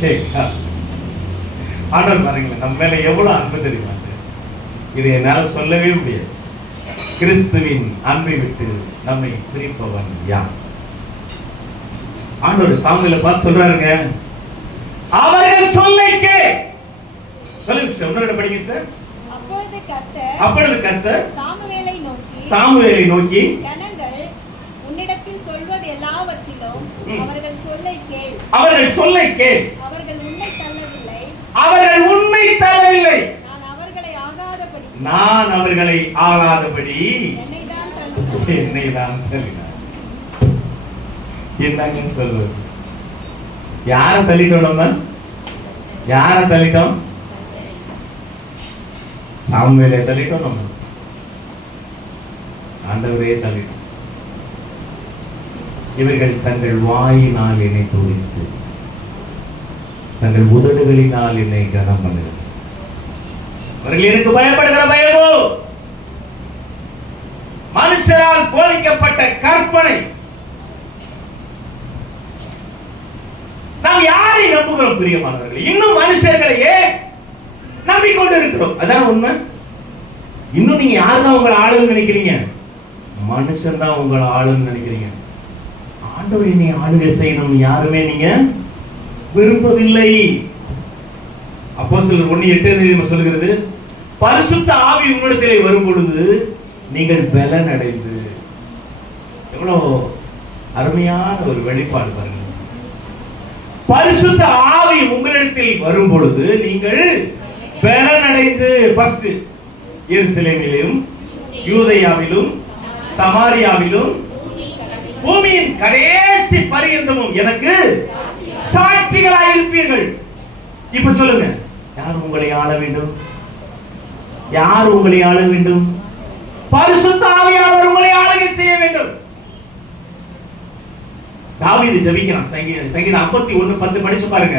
கேட்க. ஆண்டவர் பாருங்களேன், நம்ம மேல எவ்வளவு அன்பு தெரியுமா? இதை என்னால சொல்லவே முடியாது. கிறிஸ்துவின் அன்பை விட்டு நம்மை பிரிப்பவன் யார்? ஆண்டவர் சாமுவேலை பார்த்து சொல்றாருங்க, அவர்கள் சொல்லை கேள். சொல்லுங்க சிஸ்டர், இன்னொரு படிங்க சிஸ்டர். அப்பொழுது கர்த்தர் சாமுவேலை நோக்கி ஜனங்கள் உன்னிடத்தில் சொல்வது எல்லாவற்றிலும் அவர்கள் சொல்லை கேள். அவர்கள் உன்னை தள்ளவில்லை. நான் அவர்களை ஆளாதபடி என்னை தான் தள்ளினார். என்னங்க சொல்வது? யாரை தள்ளிட்டோம்? நம்ம யாரை தள்ளிட்டோம்? சாமுவேலை தள்ளிட்டோம். நம்ம ஆண்டவரே தள்ளிட்டோம். இவர்கள் தங்கள் வாயினால் என்னை துதித்து தங்கள் உதடுகளினால் என்னை கனம் பண்ணுகிறார். அவர்கள் எனக்கு பயப்படுகிற பயமோ மனுஷரால் போதிக்கப்பட்ட கற்பனை. நாம் யாரை நம்புகிறோம் பிரியமானவர்களே? இன்னும் மனுஷர்களையே நம்பிக்கொண்டு இருக்கிறோம். அதான் உண்மை. இன்னும் நீங்க யாருதான் உங்களை ஆளுன்னு நினைக்கிறீங்க? மனுஷன் தான் உங்களை ஆளுன்னு நினைக்கிறீங்க. ஆண்டவரை நீ ஆளுகை செய்யணும் யாருமே நீங்க விரும்பவில்லை. அப்போஸ்தலர் 1:8 சொல்லுகிறது, பரிசுத்த ஆவி உங்களிடத்திலே வரும் பொழுது நீங்கள் பலன் அடைந்து. எவ்வளவு அருமையான ஒரு வெளிப்பாடு பாருங்க. பரிசுத்த ஆவி உங்களிடத்தில் வரும் பொழுது நீங்கள் பலன் அடைந்து. ஃபர்ஸ்ட் எருசலேமிலும் யூதேயாவிலும் சமாரியாவிலும் பூமியின் கடைசி பரியந்தமும் எனக்கு சாட்சிகளாய் இருப்பீர்கள். இப்ப சொல்லுங்க, யார் உங்களை ஆள வேண்டும்? யார் உங்களை ஆள வேண்டும்? பரிசுத்த ஆவியானவர் உங்களை ஆளுகை செய்ய வேண்டும். தாவீது ஜெபிக்கிறான். சங்கீதம் 51:10 படிச்சு பாருங்க.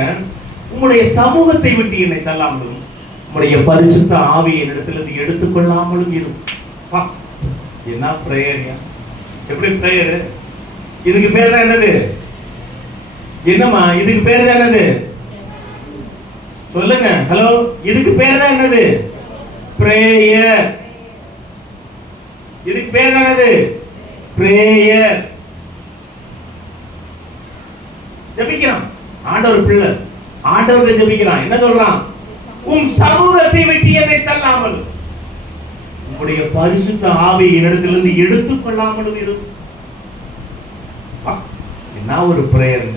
உங்களுடைய சமூகத்தை விட்டு என்னை தள்ளாமலும் உங்களுடைய பரிசுத்த ஆவியை என்னிடத்திலிருந்து எடுத்துக்கொள்ளாமலும் இருக்கும். என்ன பிரேயர்! எப்படி பிரேயர்? இதுக்கு பேர் தான் என்னது? என்னம்மா இதுக்கு பேர் தான் என்னது? சொல்லுங்க. ஹலோ, இதுக்கு பேர் தான் என்னது? பிரேயர். இதுக்கு பேர் தான் என்னது? பிரேயர். ஜெபிக்கிறான் ஆண்டவர் பிள்ளை. ஆண்டவரை ஜெபிக்கிறான். என்ன சொல்றான்? உம் சமூகத்தை விட்டு என்னை தள்ளாமலும் உம்முடைய பரிசுத்த ஆவியை என்னிடத்திலிருந்து எடுத்துக் கொள்ளாமலும் இருக்கும். என்ன ஒரு பிரேயர்!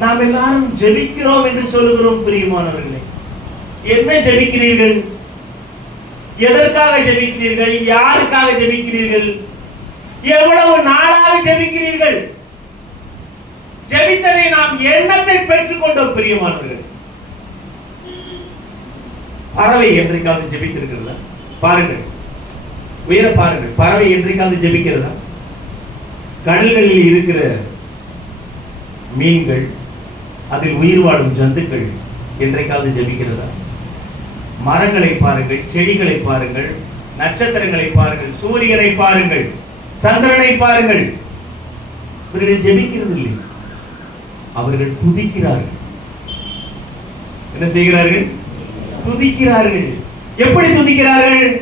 நாம் எல்லாரும் ஜெபிக்கிறோம் என்று சொல்லுகிறோம். பிரியமானவர்களே, என்ன ஜெபிக்கிறீர்கள்? எதற்காக ஜெபிக்கிறீர்கள்? யாருக்காக ஜெபிக்கிறீர்கள்? எவ்வளவு நாளாக ஜெபிக்கிறீர்கள்? ஜெபித்ததை நாம் எண்ணத்தை பெற்றுக் கொண்டோம். பிரியமானவர்கள், பறவை என்றைக்காவது ஜெபித்திருக்கிறதா? பாருங்கள், உயர பாருங்கள். பறவை என்றைக்காவது ஜெபிக்கிறதா? கடல்களில் இருக்கிற மீன்கள், அதில் உயிர் வாழும் ஜந்துக்கள் என்றைக்காவது ஜெபிக்கிறதா? மரங்களை பாருங்கள், செடிகளை பாருங்கள், நட்சத்திரங்களை பாருங்கள், சூரியனை பாருங்கள், சந்திரனை பாருங்கள். இவர்கள் ஜெபிக்கிறது இல்லை, அவர்கள் துதிக்கிறார்கள். என்ன செய்கிறார்கள்? துதிக்கிறார்கள். எப்படி துதிக்கிறார்கள்?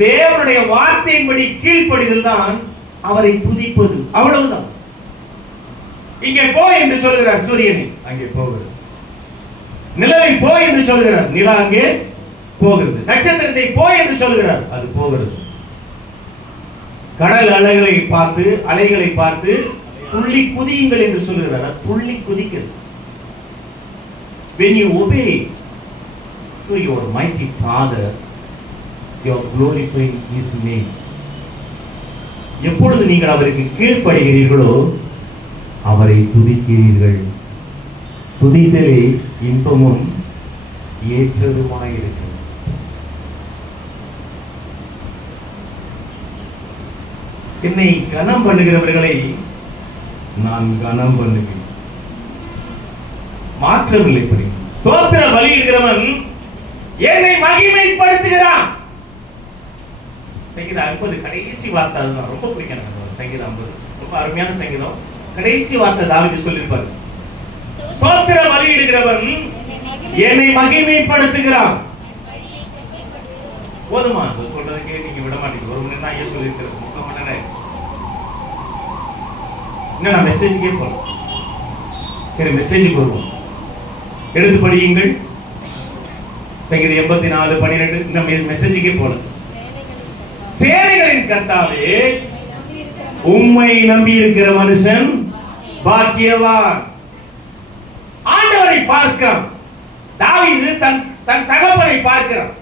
தேவனுடைய வார்த்தையின்படி கீழ்ப்படிதல் தான் அவரை துதிப்பது. அவ்வளவுதான். இங்கே போ என்று சொல்கிறார் சூரியனை, அங்கே போகிறது. நிலவை போ என்று சொல்கிறார், நிலா அங்கே போகிறது. நட்சத்திரத்தை போ என்று சொல்கிறார், அது போகிறது. கடல் அலைகளை பார்த்து துள்ளி குதியுங்கள் என்று சொல்கிறார், அது துள்ளி குதிக்கிறது. When you obey to your mighty Father, you are glorifying His name. எப்பொழுது நீங்கள் அவருக்கு கீழ்ப்படுகிறீர்களோ அவரை துதிக்கிறீர்கள். துதித்தலே இன்பமும் ஏற்றதுமாயிருக்கிறது. என்னை கனம் பண்ணுகிறவர்களை நான் கனம் பண்ணுகிறேன். மாற்றவில்லை. படி ஸ்தோத்திர பலியிடுகிறவன் என்னை மகிமைப்படுத்துகிறான். சங்கீதம் 50 கடைசி வார்த்தை, அதுதான் ரொம்ப பிடிக்கும் எனக்கு. சங்கீதம் 50 ரொம்ப அருமையான சங்கீதம். கடைசி வார்த்தை தாவீது சொல்லியிருப்பார், ஸ்தோத்திர பலியிடுகிறவன் என்னை மகிமைப்படுத்துகிறான். போதுமா? சொல்றதுக்கே நீங்க விட மாட்டீங்க. 1 மணி நேரம் ஐயா சொல்லியிருக்கிறது, 3 மணி நேரம் ஆயிடுச்சு. இன்னும் நான் மெசேஜுக்கே போறோம். சரி, மெசேஜுக்கு வருவோம். எடுத்து படியுங்கள். சங்கீதம் 84:12. இந்த மெசேஜுக்கே போல. சேனைகளின் கர்த்தாவே, உம்மை நம்பி இருக்கிற மனுஷன் பாக்கியவான். ஆண்டவரை பார்க்கிறான். தாவீது தன் தகப்பனை பார்க்கிறான்.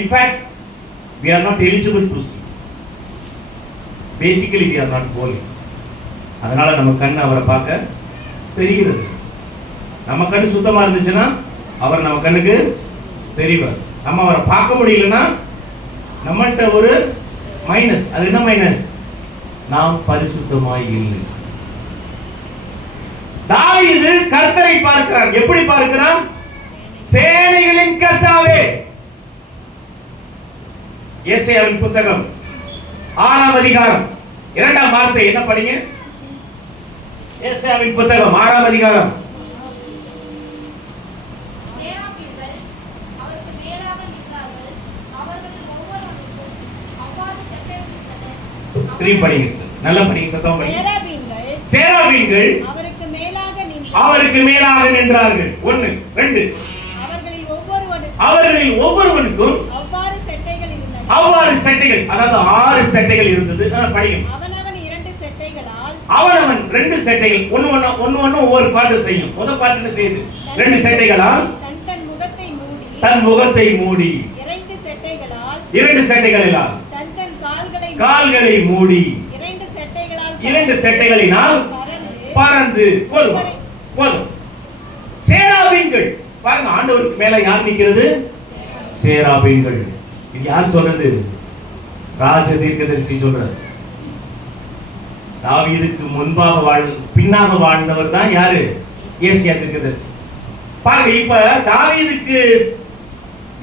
In fact, we are not eligible to see. Basically, we are not holy. அதனால நம்ம கண் அவரை பார்க்க தெரிகிறது. நம்ம கண் சுத்தமா இருந்துச்சுன்னா அவர் நம்ம கண்ணுக்கு தெரிவார். நம்ம அவரை பார்க்க முடியலன்னா நம்மகிட்ட ஒரு மைனஸ். அது என்ன மைனஸ்? நாம் பரிசுத்தமாய் இல்லை. தாவீது கர்த்தரை பார்க்கிறான். எப்படி பார்க்கிறான்? சேனைகளின் கர்த்தாவே. ஏசாயாவின் புத்தகம் 6ஆம் அதிகாரம் 2ஆம் வார்த்தை என்ன படிங்க? ஏசாயாவின் புத்தகம் 6ஆம் அதிகாரம். நல்லா படிங்க, சத்தமா படிங்க. சேராபீன்கள் அவருக்கு மேலாக நின்றார்கள். 1 2. அவர்களில் ஒவ்வொருவனுக்கும் அவ்வாறு செட்டைகள், அதாவது 6 செட்டைகள் இருந்தது. படிங்க. அவனவன் 2 செட்டைகள். ஒன்னு ஒவ்வொரு பாட்டு செய்யும். முதல் பாட்டு என்ன செய்யுது? 2 செட்டைகளால் தன் முகத்தை மூடி, 2 செட்டைகளால் கால்களை மூடி, 2 செட்டைகளினால் பறந்து. போதும். சேராபீன்கள் பாருங்க, ஆண்டவருக்கு மேல யார் நிக்கிறது? சேராபீன்கள். இது யார் சொல்றது? ராஜ தீர்க்கதரிசி சொல்றார். தாவீதுக்கு முன்பாக பின்னாக வாழ்ந்தவர் தான் யாரு? ஏசாயா தீர்க்கதரிசி. பாருங்க, இப்ப தாவீதுக்கு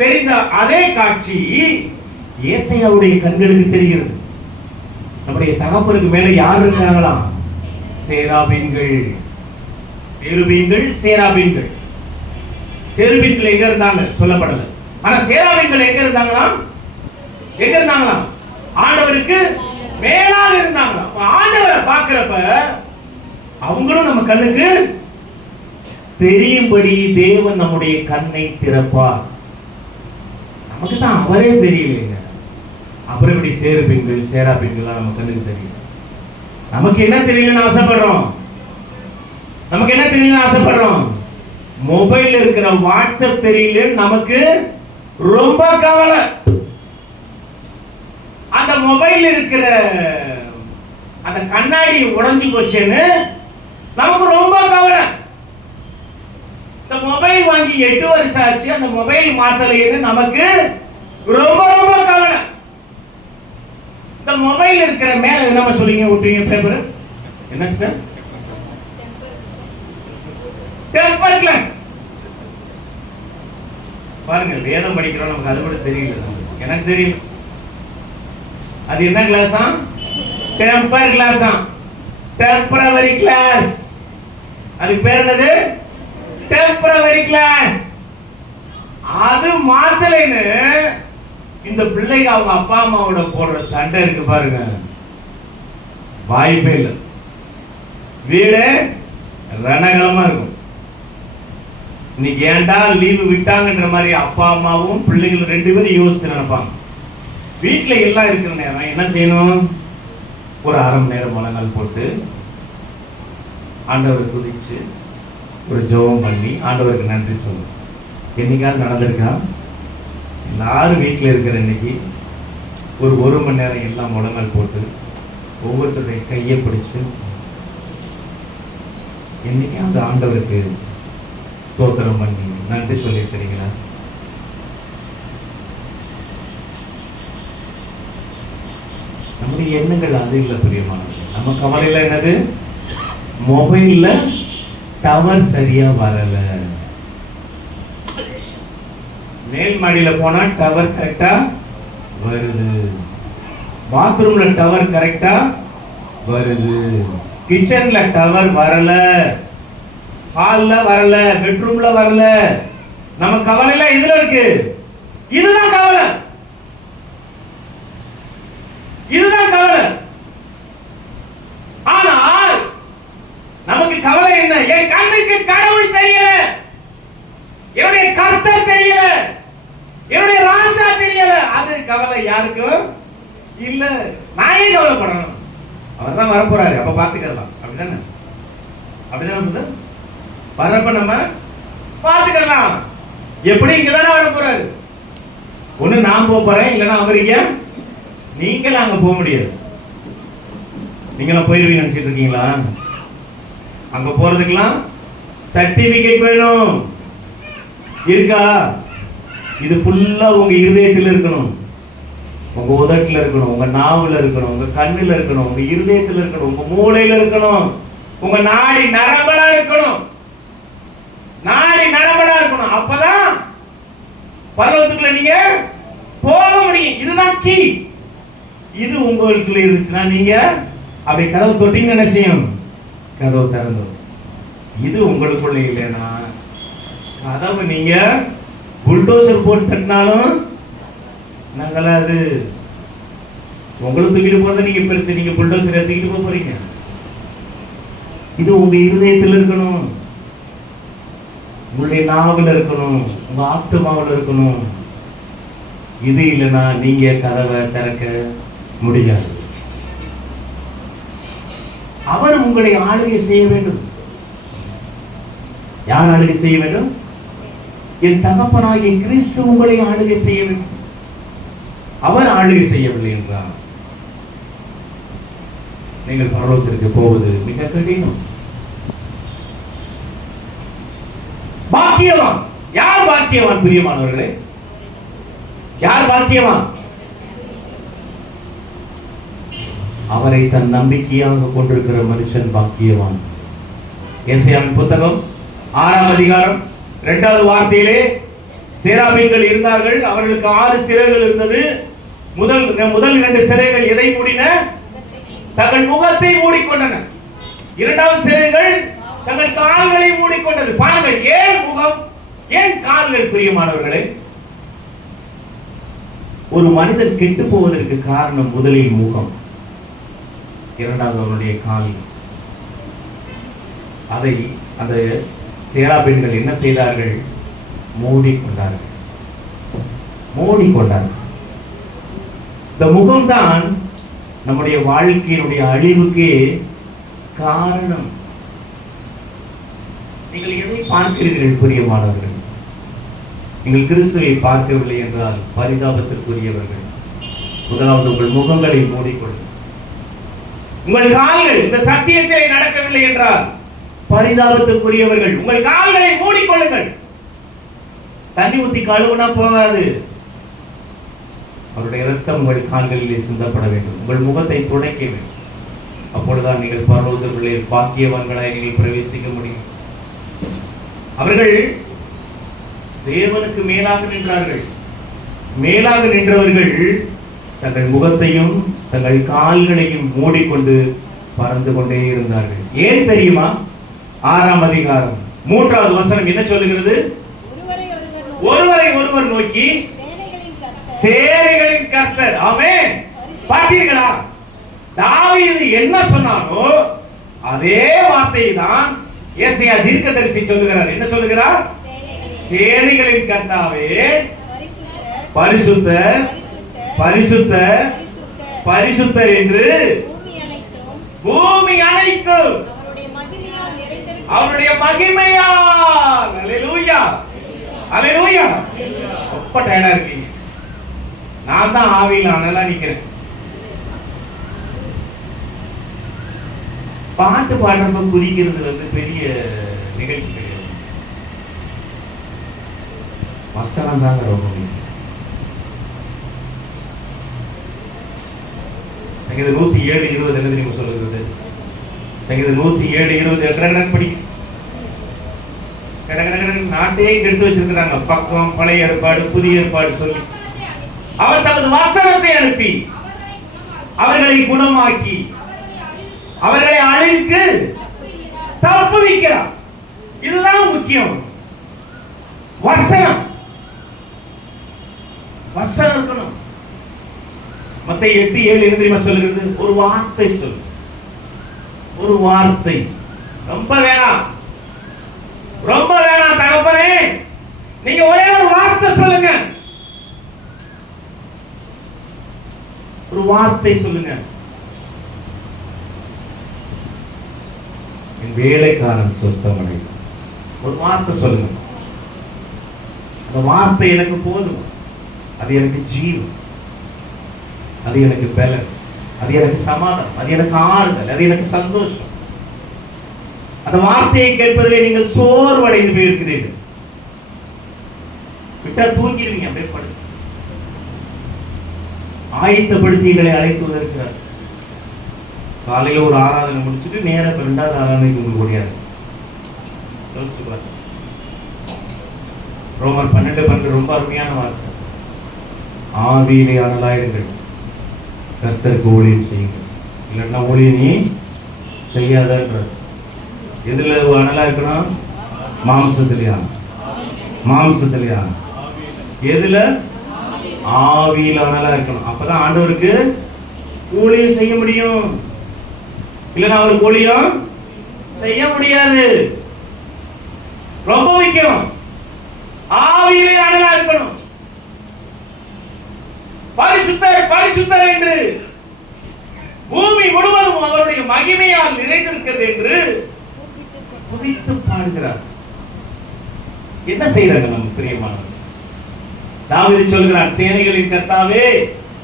தெரிந்த அதே காட்சி ஏசாயாவுடைய கண்களுக்கு தெரிகிறது. நம்முடைய தகப்பனுக்கு மேல யார் இருக்காங்களாம்? சேராபீன்கள். சேராபீன்கள் எங்க இருந்தாங்க சொல்லப்படல. ஆனா சேராபீன்கள் எங்க இருந்தாங்களாம்? ஆண்டவருக்கு மேலாக இருந்தாங்களாம். ஆண்டவரை பார்க்கிறப்ப அவங்களும் நம்ம கண்ணுக்கு தெரியும்படி தேவன் நம்முடைய கண்ணை திறப்பார். நமக்கு தான் அவரே தெரியலைங்க. அப்புறம் இப்படி சேரு பெண்கள் சேரா பெண்கள் நம்ம கண்ணுக்கு தெரியல. நமக்கு என்ன தெரியலன்னு ஆசைப்படுறோம்? நமக்கு என்ன தெரியலன்னு ஆசைப்படுறோம்? மொபைல் இருக்கிற வாட்ஸ்அப் தெரியல, நமக்கு ரொம்ப கவலை. அந்த மொபைல் இருக்கிற அந்த கண்ணாடி உடைஞ்சு போச்சுன்னு நமக்கு ரொம்ப கவலை. இந்த மொபைல் வாங்கி 8 வருஷம் ஆச்சு, அந்த மொபைல் மாத்தலைன்னு நமக்கு ரொம்ப ரொம்ப கவலை. இந்த மொபைல் இருக்கிற மேல என்ன சொல்லிங்க விட்டுறீங்க பேப்பர்? என்ன சார்? Temper glass. பாருங்க, வேதம் படிக்கிறோம், நமக்கு அது கூட தெரியல. எனக்கு தெரியும் அது என்ன கிளாஸா? டெம்பர் கிளாஸா? Temporary class. அதுக்கு பேர் என்னது? Temporary class. அது மாத்தலைன்னு இந்த பிள்ளைங்க அவங்க அப்பா அம்மாவோட போடுற சண்டை இருக்கு பாருங்க, வாய்ப்பே இல்லை. வீடு ரணகலமா இருக்கும். இன்னைக்கு ஏன்டா லீவு விட்டாங்கன்ற மாதிரி அப்பா அம்மாவும் பிள்ளைங்களும் 2 பேரும் யோசிச்சு நினைப்பாங்க. வீட்டுல எல்லாம் இருக்கிற நேரம் என்ன செய்யணும்? ஒரு அரை மணி நேரம் முழங்கால் போட்டு ஆண்டவரை துதிச்சு ஒரு ஜெபம் பண்ணி ஆண்டவருக்கு நன்றி சொல்லணும். என்னைக்காவது நடந்திருக்கா? எல்லாரும் வீட்டில் இருக்கிற இன்னைக்கு ஒரு மணி நேரம் எல்லாம் முழங்கால் போட்டு ஒவ்வொருத்தருடைய கையை பிடிச்சு என்னைக்காவது ஆண்டவருக்கு ஸ்தோத்திரம் பண்ணி நன்றி சொல்லியிருக்கிறீங்களா? நம்முடைய எண்ணங்கள் அது இல்லை பிரியமானது. நம்ம கவலையில் என்னது? மொபைல்ல டவர் சரியா வரல. மேல் மாடியில போனா டவர் கரெக்டா வருது, பாத்ரூம்ல டவர் கரெக்டா வருது, கிச்சன்ல டவர் வரல, ஹால்ல வரல, பெட்ரூம்ல வரல. நம்ம கவலையில இதுல இருக்கு. இதுதான் கவலை, இதுதான் கவலை. ஆனால் நமக்கு கவலை என்ன? என் கண்ணுக்கு கடவுள் தெரியல, என்னுடைய கர்த்தர் தெரியல, என்னுடைய ராஜா தெரியல. அது கவலை யாருக்கும் இல்ல. நான் ஏன் கவலைப்படணும்? அவர் தான் வரப்போறாரு, அப்ப பாத்துக்கலாம். அப்படிதானே? அப்படிதானே? வரப்ப நம்ம பாத்துக்கலாம். எப்படி? இங்கதானே வரப்போறாரு. ஒண்ணு நான் போறேன், இல்லைன்னா அவருக்கு நீங்களும் அங்க போக முடியாது. நீங்களும் போயிருவீங்க நினைச்சிட்டு இருக்கீங்களா? அங்க போறதுக்கெல்லாம் சர்டிபிகேட் வேணும். இருக்கா? இது ஃபுல்லா உங்க இருதயத்தில் இருக்கணும், உங்க உதட்டுல இருக்கணும், உங்க நாவுல இருக்கணும், உங்க கண்ணுல இருக்கணும், உங்க இருதயத்துல இருக்கணும், உங்க மூளையில இருக்கணும், உங்க நாடி நரம்பலா இருக்கணும். நாடி நரம்பலா இருக்கணும். அப்பதான் பரலோகத்துக்குள்ள நீங்க போக முடியும். இதுதான் கீ. இது உங்களுக்குள்ள இருந்துச்சுன்னா நீங்க அப்படி கதவு தொட்டீங்க, என்ன செய்யும்? கதவு திறந்துடும். இது உங்களுக்குள்ள இல்லைன்னா கதவு நீங்க புல்டோசர் போட்டு தட்டினாலும் நாங்களாது. உங்களுக்கு தூக்கிட்டு போறது நீங்க பெருசு, நீங்க புல்டோசர் தூக்கிட்டு போக போறீங்க. இது உங்க இருதயத்தில் இருக்கணும், உங்களுடைய நாவில் இருக்கணும், உங்க ஆத்துமாவில் இருக்கணும். இது இல்லைன்னா நீங்க கதவை திறக்க முடியாது. அவர் உங்களை ஆளுகை செய்ய வேண்டும். யார் ஆளுகை செய்ய வேண்டும்? என் தகப்பனாகிய கிறிஸ்து உங்களை ஆளுகை செய்ய வேண்டும். அவர் ஆளுகை செய்யவில்லை என்றார் நீங்கள் பரலோகத்திற்கு போவது மிக கடினம். பாக்கியவான் யார்? பாக்கியவான் பிரியமானவர்களே, யார் பாக்கியவான்? அவரை தன் நம்பிக்கையாக கொண்டிருக்கிற மனுஷன் பாக்கியவான். ஏசாயாவின் புத்தகம் 6ஆம் அதிகாரம் 2வது வார்த்தையிலே சேராபீன்கள் இருந்தார்கள், அவர்களுக்கு 6 சிறைகள் இருந்தது. முதல் 2 சிறைகள் எதை மூடின? தங்கள் முகத்தை மூடிக்கொண்டன. 2வது சிறைகள் தங்கள் கால்களை மூடிக்கொண்டது. பாருங்கள், ஏன் முகம், ஏன் கால்கள் பிரியமானவர்களே? ஒரு மனிதன் கெட்டு போவதற்கு காரணம் முதலில் முகம், 2வது அவனுடைய கால். அதை அந்த சேராபீன்கள் என்ன செய்தார்கள்? மூடிக்கொண்டார்கள். மூடிக்கொண்டார்கள். இந்த முகம்தான் நம்முடைய வாழ்க்கையினுடைய அழிவுக்கே காரணம். நீங்கள் எதை பார்க்கிறீர்கள் பிரியமானவர்கள்? நீங்கள் கிறிஸ்துவை பார்க்கவில்லை என்றால் பரிதாபத்திற்குரியவர்கள். முதலாவது உங்கள் முகங்களை மூடிக்கொள்ளுங்கள். உங்கள் கால்கள் இந்த சத்தியத்திலே நடக்கவில்லை என்றால் பரிதாபத்திற்குரியவர்கள். உங்கள் கால்களை மூடிக்கொள்ளுங்கள். தண்ணி ஊத்தி கழுவுனா போகாது. அவருடைய இரத்தம் உங்கள் கால்களிலே சிந்தப்பட வேண்டும். உங்கள் முகத்தை துடைக்க வேண்டும். அப்பொழுதுதான் நீங்கள் பரலோகத்திலே பாக்கியவான்களாய் நீங்கள் பிரவேசிக்க முடியும். அவர்கள் தேவனுக்கு மேலாக நின்றார்கள். மேலாக நின்றவர்கள் தங்கள் முகத்தையும் தங்கள் கால்களையும் மூடிக்கொண்டு பறந்து கொண்டே இருந்தார்கள். ஏன் தெரியுமா? 6ஆம் அதிகாரம் 3வது வசனம் என்ன சொல்லுகிறது? ஒருவரை ஒருவர் நோக்கி சேனைகளின் கர்த்தர். ஆமென். பார்த்தீர்களா? தாவீது என்ன சொன்னானோ அதே வார்த்தையை தான் ஏசாயா தீர்க்கதரிசி சொல்லுகிறார். என்ன சொல்லுகிறார்? சேனைகளின் கர்த்தாவே பரிசுத்தர் பரிசுத்தர் பரிசுத்தர் என்று பூமி அனைத்தும் அவருடைய மகிமையால். அல்லேலூயா, அல்லேலூயா. ரொம்ப டயர்டா இருக்கீங்க. நான் தான் ஆவியில் அனலா நிக்கிறேன். பாட்டு பாடுறப்ப குறிக்கிறது பெரிய நிகழ்ச்சி கிடையாது. வசனம் தாங்க ரொம்ப முக்கியம். சங்கீதம் 107:20 என்ன தெரியுமா சொல்லுகிறது? சங்கீதம் 107:20 கடகடன் படி. கடகடன் நாட்டே எடுத்து வச்சிருக்கிறாங்க. பக்கம், பழைய ஏற்பாடு, புதிய ஏற்பாடு சொல்லி அவர் தமது வசனத்தை அனுப்பி அவர்களை குணமாக்கி அவர்களை அழிவுக்கு தப்புவிக்கிறார். இதுதான் முக்கியம். வசனம் வசனம் இருக்கணும். மத்தேயு 8:7 என்ன தெரியுமா சொல்லுகிறது? ஒரு வார்த்தை சொல்லு. ஒரு வார்த்தை. ரொம்ப வேணாம், ரொம்ப வேணாம் தகப்பனே, நீங்க ஒரே ஒரு வார்த்தை சொல்லுங்க. ஒரு வார்த்தை சொல்லுங்க. என் வேலைக்காரன் சுஸ்தமடை. ஒரு வார்த்தை சொல்லுங்க. அந்த வார்த்தை எனக்கு போதும். அது எனக்கு ஜீவன், அது எனக்கு பலன், அது எனக்கு சமாதானம், அது எனக்கு ஆறுதல், அது எனக்கு சந்தோஷம். அந்த வார்த்தையை கேட்பதிலே நீங்கள் சோர்வடைந்து போயிருக்கிறீர்கள். விட்டா தூங்கிடுவீங்க. அப்படியே படு. ஆயத்தப்படுத்திகளை அழைத்து வருகிறார். காலையில ஒரு ஆராதனை முடிச்சுட்டு நேர 2வது ஆராதனைக்கு உங்களுக்கு ஓடியாரு. ரோமர் 12:12 ரொம்ப அருமையான வார்த்தை. ஆவியிலே அனலாயிருங்கள், கர்த்தருக்கு ஊழியம் செய்யுங்கள். இல்லைன்னா ஊழியம் நீ செய்யாதன்ற. எதுல அனலா இருக்கணும்? மாம்சத்திலையா? மாம்சத்திலையா? எதுல? ஆவியில அனலா இருக்கணும். அப்பதான் ஆண்டவருக்கு ஊழியம் செய்ய முடியும். இல்லைன்னா அவருக்கு ஊழியம் செய்ய முடியாது. ரொம்ப முக்கியம். ஆவியிலே அனலா இருக்கணும். பரிசுத்தர் பரிசுத்தர் என்று பூமி முழுவதும் அவருடைய மகிமையால் நிறைந்திருக்கிறது என்று துதித்து பாடுகிறார். என்ன செய்யறாங்க நம்ம பிரியமானவர்கள்? தாவீது சொல்கிறான், சேனைகளின் கர்த்தாவே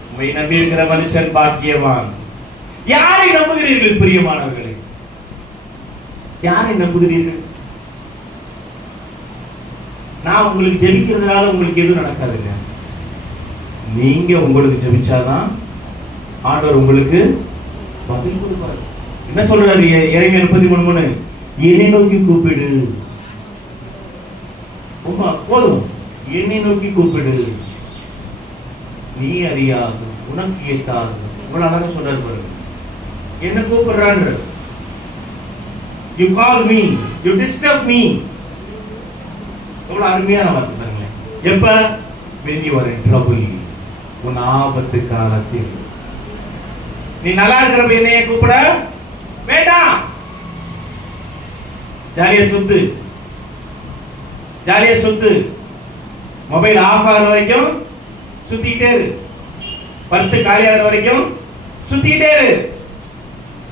உம்மை நம்பி இருக்கிற மனுஷன் பாக்கியவான். யாரை நம்புகிறீர்கள் பிரியமானவர்களே? யாரை நம்புகிறீர்கள்? நான் உங்களுக்கு ஜெபிக்கிறதுனால உங்களுக்கு எதுவும் நடக்காதுங்க. நீங்க உங்களுக்கு ஜெபிச்சாதான் ஆண்டவர் உங்களுக்கு பதில் கொடுப்பார். என்ன சொல்றாரு எரேமியா 33:3? என்னை நோக்கி கூப்பிடு. போதும், என்னை நோக்கி கூப்பிடு, நீ அறியாது உனக்கு எட்டாது. இவ்வளவு அழகா சொல்றாரு பாருங்க. என்ன கூப்பிடுறான்ற? You call me, you disturb me. எவ்வளவு அருமையான வார்த்தை பாருங்க. எப்ப? when you are in trouble, உன் ஆபத்து காலத்தில். நீ நல்லா இருக்கிறப்ப என்னைய கூப்பிட வேண்டாம். ஜாலியா சுத்து, ஜாலியா சுத்து. மொபைல் ஆஃப் ஆகுற வரைக்கும் சுத்திக்கிட்டே இரு. பர்ஸ் காலி ஆகுற வரைக்கும் சுத்திக்கிட்டே இரு.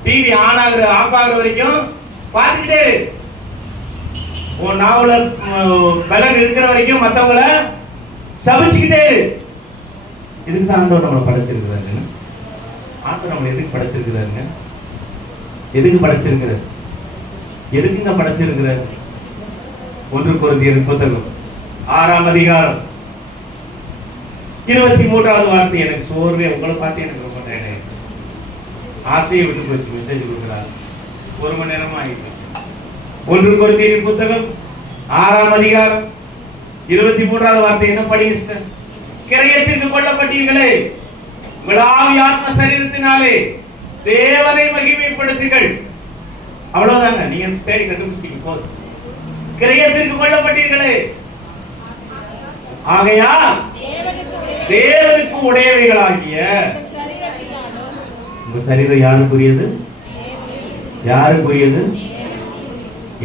டிவி ஆன் ஆகுற ஆஃப் ஆகுற வரைக்கும் பார்த்துக்கிட்டே இரு. உன் நாவல பலன் இருக்கிற வரைக்கும் மற்றவங்கள சபிச்சுக்கிட்டே இரு. இதுக்கு தான் ஆண்டவர் நம்மளை படைச்சிருக்கிறாருங்க. ஆண்டவர் நம்மளை எதுக்கு படைச்சிருக்கிறாருங்க? எதுக்கு படைச்சிருக்கிறார்? எதுக்குங்க படைச்சிருக்கிறார்? 1 கொரிந்தியர் புத்தகம் 6ஆம் அதிகாரம் 23வது வார்த்தை. எனக்கு சோர்வே உங்களை பார்த்து எனக்கு ரொம்ப டயர்ட் ஆயிடுச்சு. ஆசையை விட்டு போச்சு. மெசேஜ் கொடுக்குறாரு. 1 மணி நேரமா ஆயிடுச்சு. 1 கொரிந்தியர் புத்தகம் 6ஆம் அதிகாரம் 23வது வார்த்தை என்ன படிங்க? கிரயத்திற்கு கொல்லப்பட்டீர்களே, உங்கள் ஆவி ஆத்ம சரீரத்தினாலே தேவனை மகிமைப்படுத்துங்கள். அவ்வளவுதாங்க. நீங்க தேடி கண்டுபிடிச்சீங்க போதும். கிரயத்திற்கு கொல்லப்பட்டீர்களே, ஆகையால் தேவனுக்கு உடையவைகளாகிய உங்க சரீரம் யாருக்குரியது? யாருக்குரியது?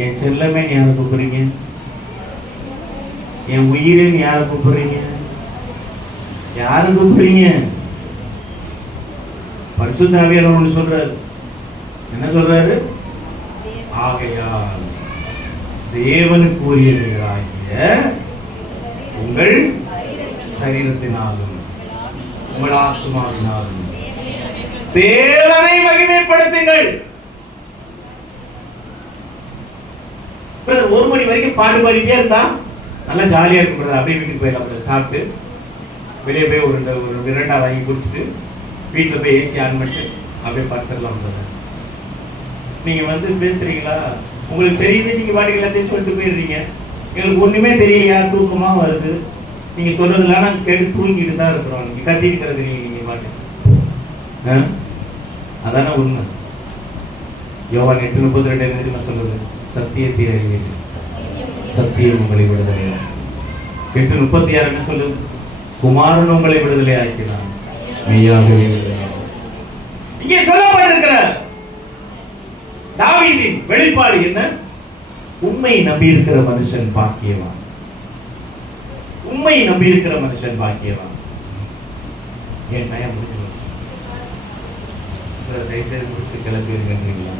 என் செல்லமே யாரை கூப்பிடுறீங்க? என் உயிரே யாரை கூப்பிடுறீங்க? யாரு கூப்பிடுறீங்க? பரிசுத்த ஆவியானவர் ஒன்று சொல்றாரு. என்ன சொல்றாரு? ஆகையால் தேவனுக்கு உரியவைகளாகிய உங்கள் சரீரத்தினாலும் உங்கள் ஆத்மாவினாலும் தேவனை மகிமைப்படுத்துங்கள். 1 மணி வரைக்கும் பாட்டு பாடிட்டே இருந்தா நல்லா ஜாலியா இருக்கும். அப்படியே வீட்டுக்கு போயிடலாம். சாப்பிட்டு வெளியே போய் ஒரு விரண்டா வாங்கி குடிச்சிட்டு வீட்டில் போய் ஏசி ஆன் பண்ணிட்டு அப்படியே பார்த்துடலாம். நீங்க பேசுறீங்களா? உங்களுக்கு தெரியுது, நீங்க பாட்டுக்கு எல்லாத்தையும் சொல்லிட்டு போயிடுறீங்க. எங்களுக்கு ஒண்ணுமே தெரியலையா? தூக்கமா வருது. நீங்க சொல்றதுலாம் நாங்கள் கேட்டு தூங்கிட்டு தான் இருக்கிறோம். நீங்க கத்திருக்கிறது நீங்க பாட்டு. அதான உண்மை. யோவான் 8:32 சொல்றது, சத்தியத்தை அறிவீர்கள், சத்தியம் உங்களை விடுதலை. 8:36 என்ன சொல்லுது? குமாரன் உங்களை விடுதலை ஆக்கினான், மெய்யாகவே இங்கே சொல்லப்பட்டிருக்கிற தாவீதின் வெளிப்பாடு என்ன? உண்மை நம்பி இருக்கிற மனுஷன் பாக்கியவான். உண்மை நம்பி இருக்கிற மனுஷன் பாக்கியவான். ஏன் நயம் முடிஞ்சு தயவுசெய்து முடிச்சுட்டு கிளம்பி இருக்கின்றீங்களா?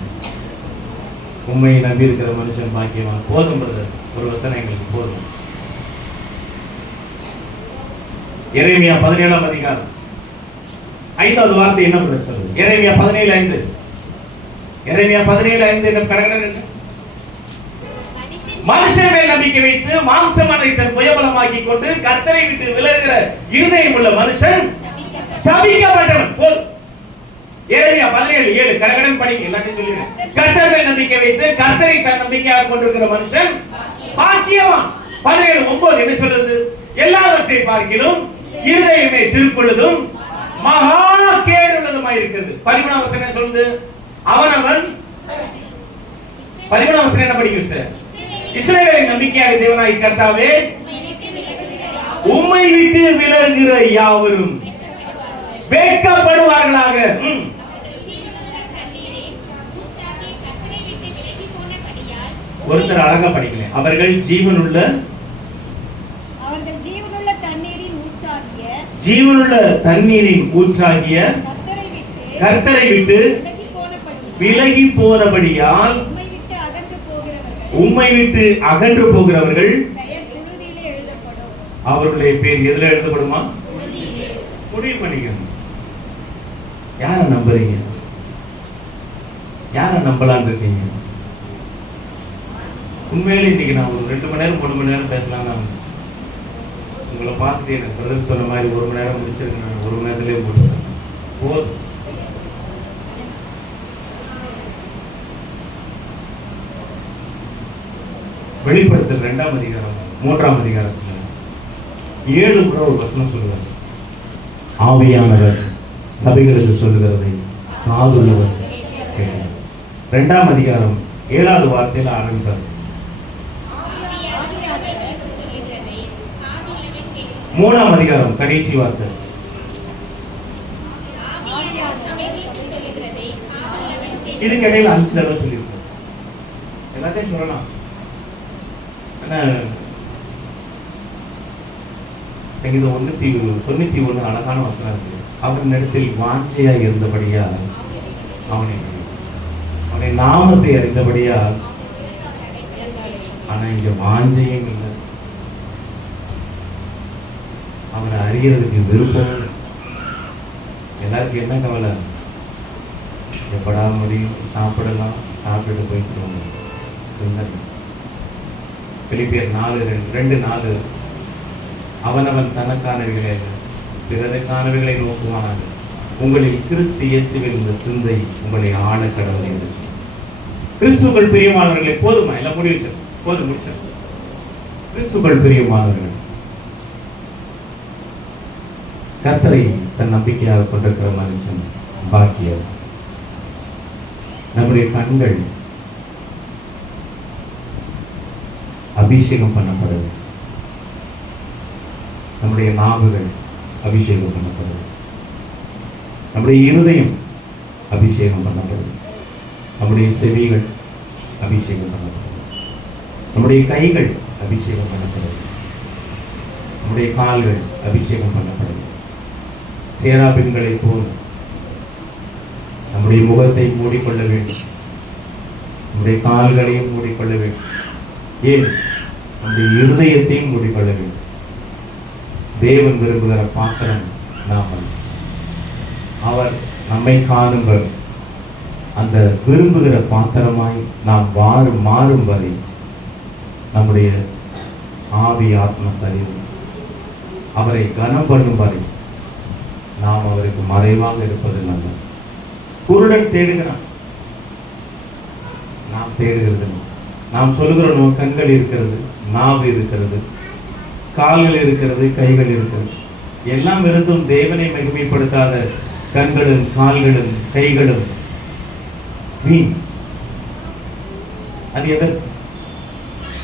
உண்மையை நம்பி இருக்கிற மனுஷன் பாக்கியவான். போதும் பிரதர், ஒரு வசனம் எங்களுக்கு போதும். எரேமியா 17ஆம் அதிகாரம் 5வது வார்த்தை என்ன சொல்றது? எரேமியா 17:5. எரேமியா 17:5 என்ன கடகடன்னு? மனுஷன் மேல் நம்பிக்கை வைத்து மாம்சமனை தன் புயபலமாக்கி கொண்டு கர்த்தரை விட்டு விலகுகிற இருதயம் உள்ள மனுஷன் சபிக்கப்பட்டவன். போதும். எரேமியா 17:7 கடகடன் படிங்க, எல்லாத்தையும் சொல்லுங்க. கர்த்தர் மேல் நம்பிக்கை வைத்து கர்த்தரை தன் நம்பிக்கையாக கொண்டிருக்கிற மனுஷன் பாக்கியவான். 17:9 என்ன சொல்றது? எல்லாவற்றை பார்க்கிலும் இருதயமே திருப்பொழுதும் மகா கேடுள்ளதுமாய் இருக்கிறது. 13ஆம் வசனம் என்ன சொல்லுது? அவனவன் 13ஆம் வசனம் என்ன படிக்க வச்சிட்ட? இஸ்ரவேலின் நம்பிக்கையாக தேவனாய் கர்த்தாவே உம்மை விட்டு விலகுகிற யாவரும் வெட்கப்படுவார்களாக. ஒருத்தர் அழகா படிக்கல. அவர்கள் ஜீவனுள்ள தண்ணீரின் ஊற்றாகிய கர்த்தரை விட்டு விலகி போனபடியால் உம்மை விட்டு அகன்று போகிறவர்கள் அவருடைய பேர் எதுல எழுதப்படுமா? முடிவு பண்ணிக்கணும். யார நம்புறீங்க? யார நம்பலான் இருக்கீங்க? உண்மையிலே இன்னைக்கு நான் ஒரு 2 மணி நேரம் 3 மணி நேரம் பேசலாம். உங்களை பார்த்துட்டு எனக்கு பிரதர் சொன்ன மாதிரி 1 மணி நேரம் முடிச்சிருக்கேன். நான் 1 மணி நேரத்திலேயே முடிச்சேன். போதும். வெளிப்படுத்தல் 2ஆம் அதிகாரம் 3ஆம் அதிகாரத்தில் 7 கூட ஒரு வசனம் சொல்லுவார். ஆவியானவர் சபைகளுக்கு சொல்லுகிறதை காதுள்ளவர் கேட்கிறார். 2ஆம் அதிகாரம் 7வது வார்த்தையில் ஆரம்பித்தார். 3ஆம் அதிகாரம் கடைசி வார்த்தை. இதுக்கு இடையில 5 தடவை சொல்லியிருக்கார். எல்லாத்தையும் சொல்லலாம். சங்கீதம் 191 அழகான வசனம் இருக்கு. அவன் இடத்தில் வாஞ்சையா இருந்தபடியா அவனை நாமத்தை அறிந்தபடியா. ஆனா இங்க வாஞ்சையும் இல்லை, அவனை அறியறதுக்கு விருப்பம். எல்லாருக்கும் என்ன கவலை? எப்படா முடியும், சாப்பிடலாம், சாப்பிட்டு போயிட்டு சிந்தனை. பிலிப்பியர் 4:2 அவனவன் தனக்கானவைகளை பிறருக்கானவைகளை நோக்குவானாக. உங்களில் கிறிஸ்து இயேசுவில் இந்த சிந்தை உங்களை ஆள கடவுள் என்று. கிறிஸ்துக்கள் பிரியமானவர்களை போதுமா? எல்லாம் முடிவு போதும், முடிச்ச. கிறிஸ்துக்கள் பிரியமானவர்கள் கர்த்தரை தன் நம்பிக்கையாக கொண்டிருக்கிற மனுஷன் பாக்கியம். நம்முடைய கண்கள் அபிஷேகம் பண்ணப்படுது, நம்முடைய நாவுகள் அபிஷேகம் பண்ணப்படுது, நம்முடைய இருதயம் அபிஷேகம் பண்ணப்படுது, நம்முடைய செவிகள் அபிஷேகம் பண்ணப்படுது, நம்முடைய கைகள் அபிஷேகம் பண்ணப்படுது, நம்முடைய கால்கள் அபிஷேகம் பண்ணப்படுது. சேராபின்களை போல் நம்முடைய முகத்தை மூடிக்கொள்ள வேண்டும், நம்முடைய கால்களையும் மூடிக்கொள்ள வேண்டும், ஏன் நம்முடைய இருதயத்தையும் மூடிக்கொள்ள வேண்டும். தேவன் விரும்புகிற பாத்திரம் நாம். அவர் நம்மை காணும்பர் அந்த விரும்புகிற பாத்திரமாய் நாம் மாறும் வரை நம்முடைய ஆவி ஆத்ம சரீரம் அவரை கனம் பண்ணும் வரை நாம் அவருக்கு மறைவாக இருப்பது நல்லது. குருடன் தேடுகிறான், நாம் தேடுகிறது. நாம் சொல்லுகிறோம், கண்கள் இருக்கிறது, நாவு இருக்கிறது, கால்கள் இருக்கிறது, கைகள் இருக்கிறது. எல்லாம் இருந்தும் தேவனை மகிமைப்படுத்தாத கண்களும் கால்களும் கைகளும் வீண். அது எதற்கு?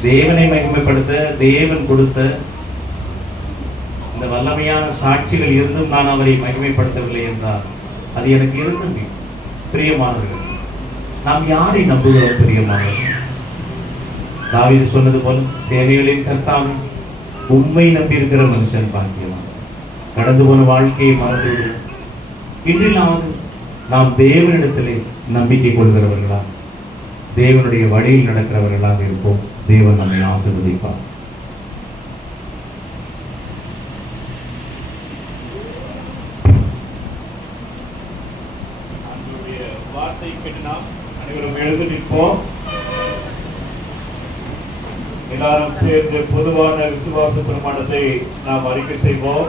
தேவனை மகிமைப்படுத்த தேவன் கொடுத்த இந்த வல்லமையான சாட்சிகள் இருந்தும் நான் அவரை மகிமைப்படுத்தவில்லை என்றால் அது எனக்கு இருந்து. பிரியமானவர்கள், நாம் யாரை நம்புகிறோம்? பிரியமானவர்கள், தாவீது சொன்னது போல சேனைகளின் கர்த்தாவே உம்மை நம்பி இருக்கிற மனுஷன் பாக்கியவான். கடந்து போன வாழ்க்கையை மறந்து விடுவோம். இன்றிலாவது நாம் தேவனிடத்திலே நம்பிக்கை கொள்கிறவர்களா, தேவனுடைய வழியில் நடக்கிறவர்களாக இருப்போம். தேவன் நம்மை ஆசீர்வதிப்பார். வார்த்தை கேட்டு நாம் அனைவரும் எழுந்து நிற்போம். எல்லாரும் சேர்ந்து பொதுவான விசுவாச பிரமாணத்தை நாம் அறிக்கை செய்வோம்.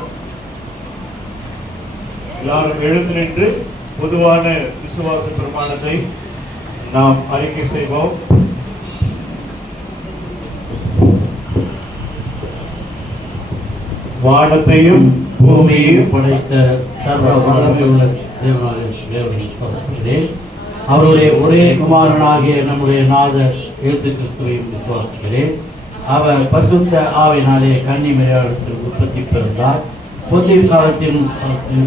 எல்லாரும் எழுந்து நின்று பொதுவான விசுவாச பிரமாணத்தை நாம் அறிக்கை செய்வோம். வானத்தையும் பூமியையும் படைத்த சர்வ வல்லமையுள்ள தேவனாகிய அவருடைய ஒரே குமாரனாகிய நம்முடைய நாதர் இயேசு கிறிஸ்துவையும் விசுவாசிக்கிறேன். அவர் பரிசுத்த ஆவியினாலே கன்னி மரியாதையில் உற்பத்தி பிறந்தார். பொது காலத்தில்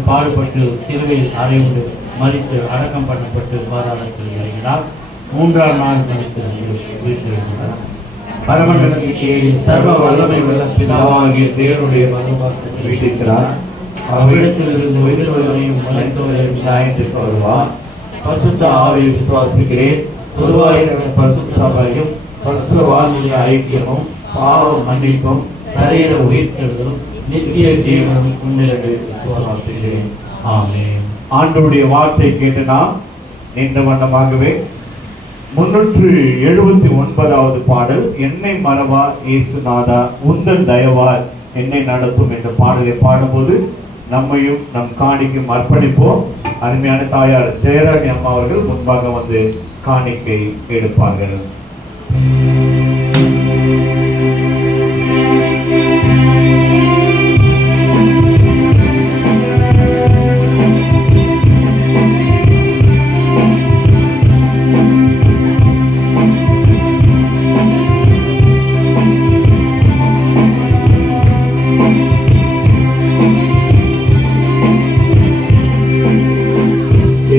பாடுபட்டு சிலுவையில் அறையுண்டு மரித்து அடக்கம் பண்ணப்பட்டு பாதாளத்தில் இறங்கினார். 3ஆம் நாள் மரித்து உயிர்த்தெழுந்தார். பரமண்டலத்திற்கு ஏறி சர்வ வல்லமை உள்ள பிதாவாகிய தேவனுடைய வல்லமையை வீட்டிருக்கிறார். அவ்விடத்திலிருந்து உயிர்த்தவரையும் மரித்தவரையும் நியாயத்திற்கு வருவார். பரிசுத்த ஆவியை விசுவாசிக்கிறேன். பொதுவாக பரிசுத்த சபையும் பரிசுத்த வாழ்நிலை ஐக்கியமும் பாவம் மன்னிப்பும் சரீர உயிர்த்தெழுதலும் நித்திய ஜீவனும் உண்மையை விசுவாசிக்கிறேன். ஆமென். ஆண்டவருடைய வார்த்தை கேட்டு நாம் நின்ற வண்ணமாகவே 379வது பாடல், என்னை மறவா இயேசுநாதா உந்தன் தயவால் என்னை நடத்தும் என்ற பாடலை பாடும்போது நம்மையும் நம் காணிக்கும் அர்ப்பணிப்போம். அருமையான தாயார் ஜெயராணி அம்மா அவர்கள் முன்பாக வந்து காணிக்கை எடுப்பார்கள்.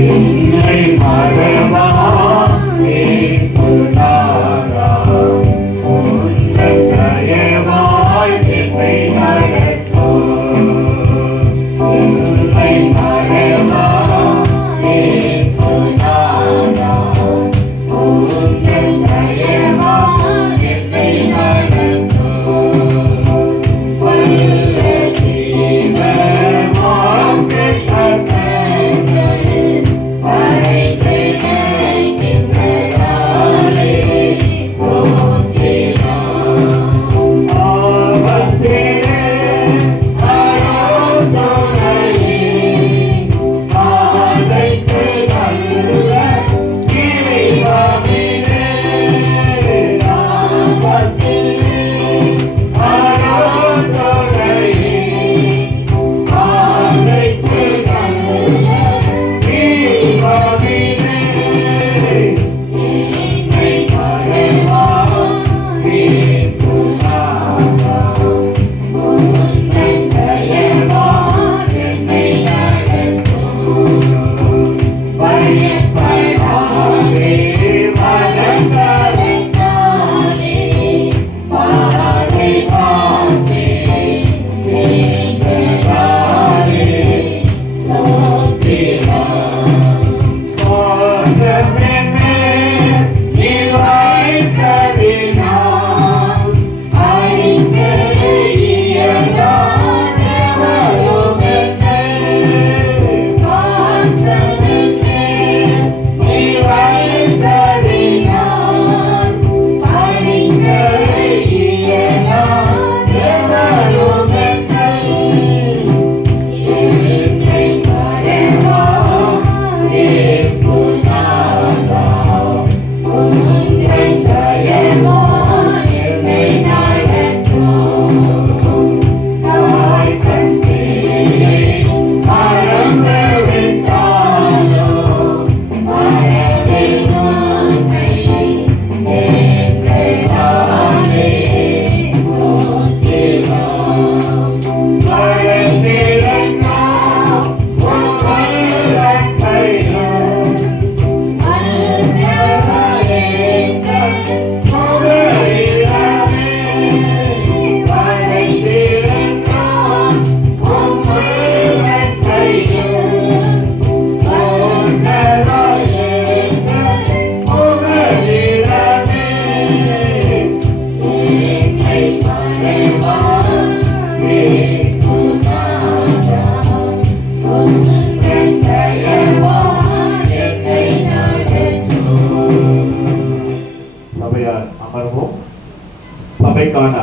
என்னை மறவா இயேசுநாதா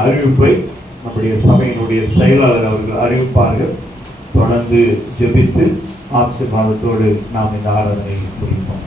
அறிவிப்பை நம்முடைய சபையினுடைய செயலாளர் அவர்கள் அறிவிப்பார்கள். தொடர்ந்து ஜெபித்து ஆசீர்வாதத்தோடு நாம் இந்த ஆராதனையை முடிப்போம்.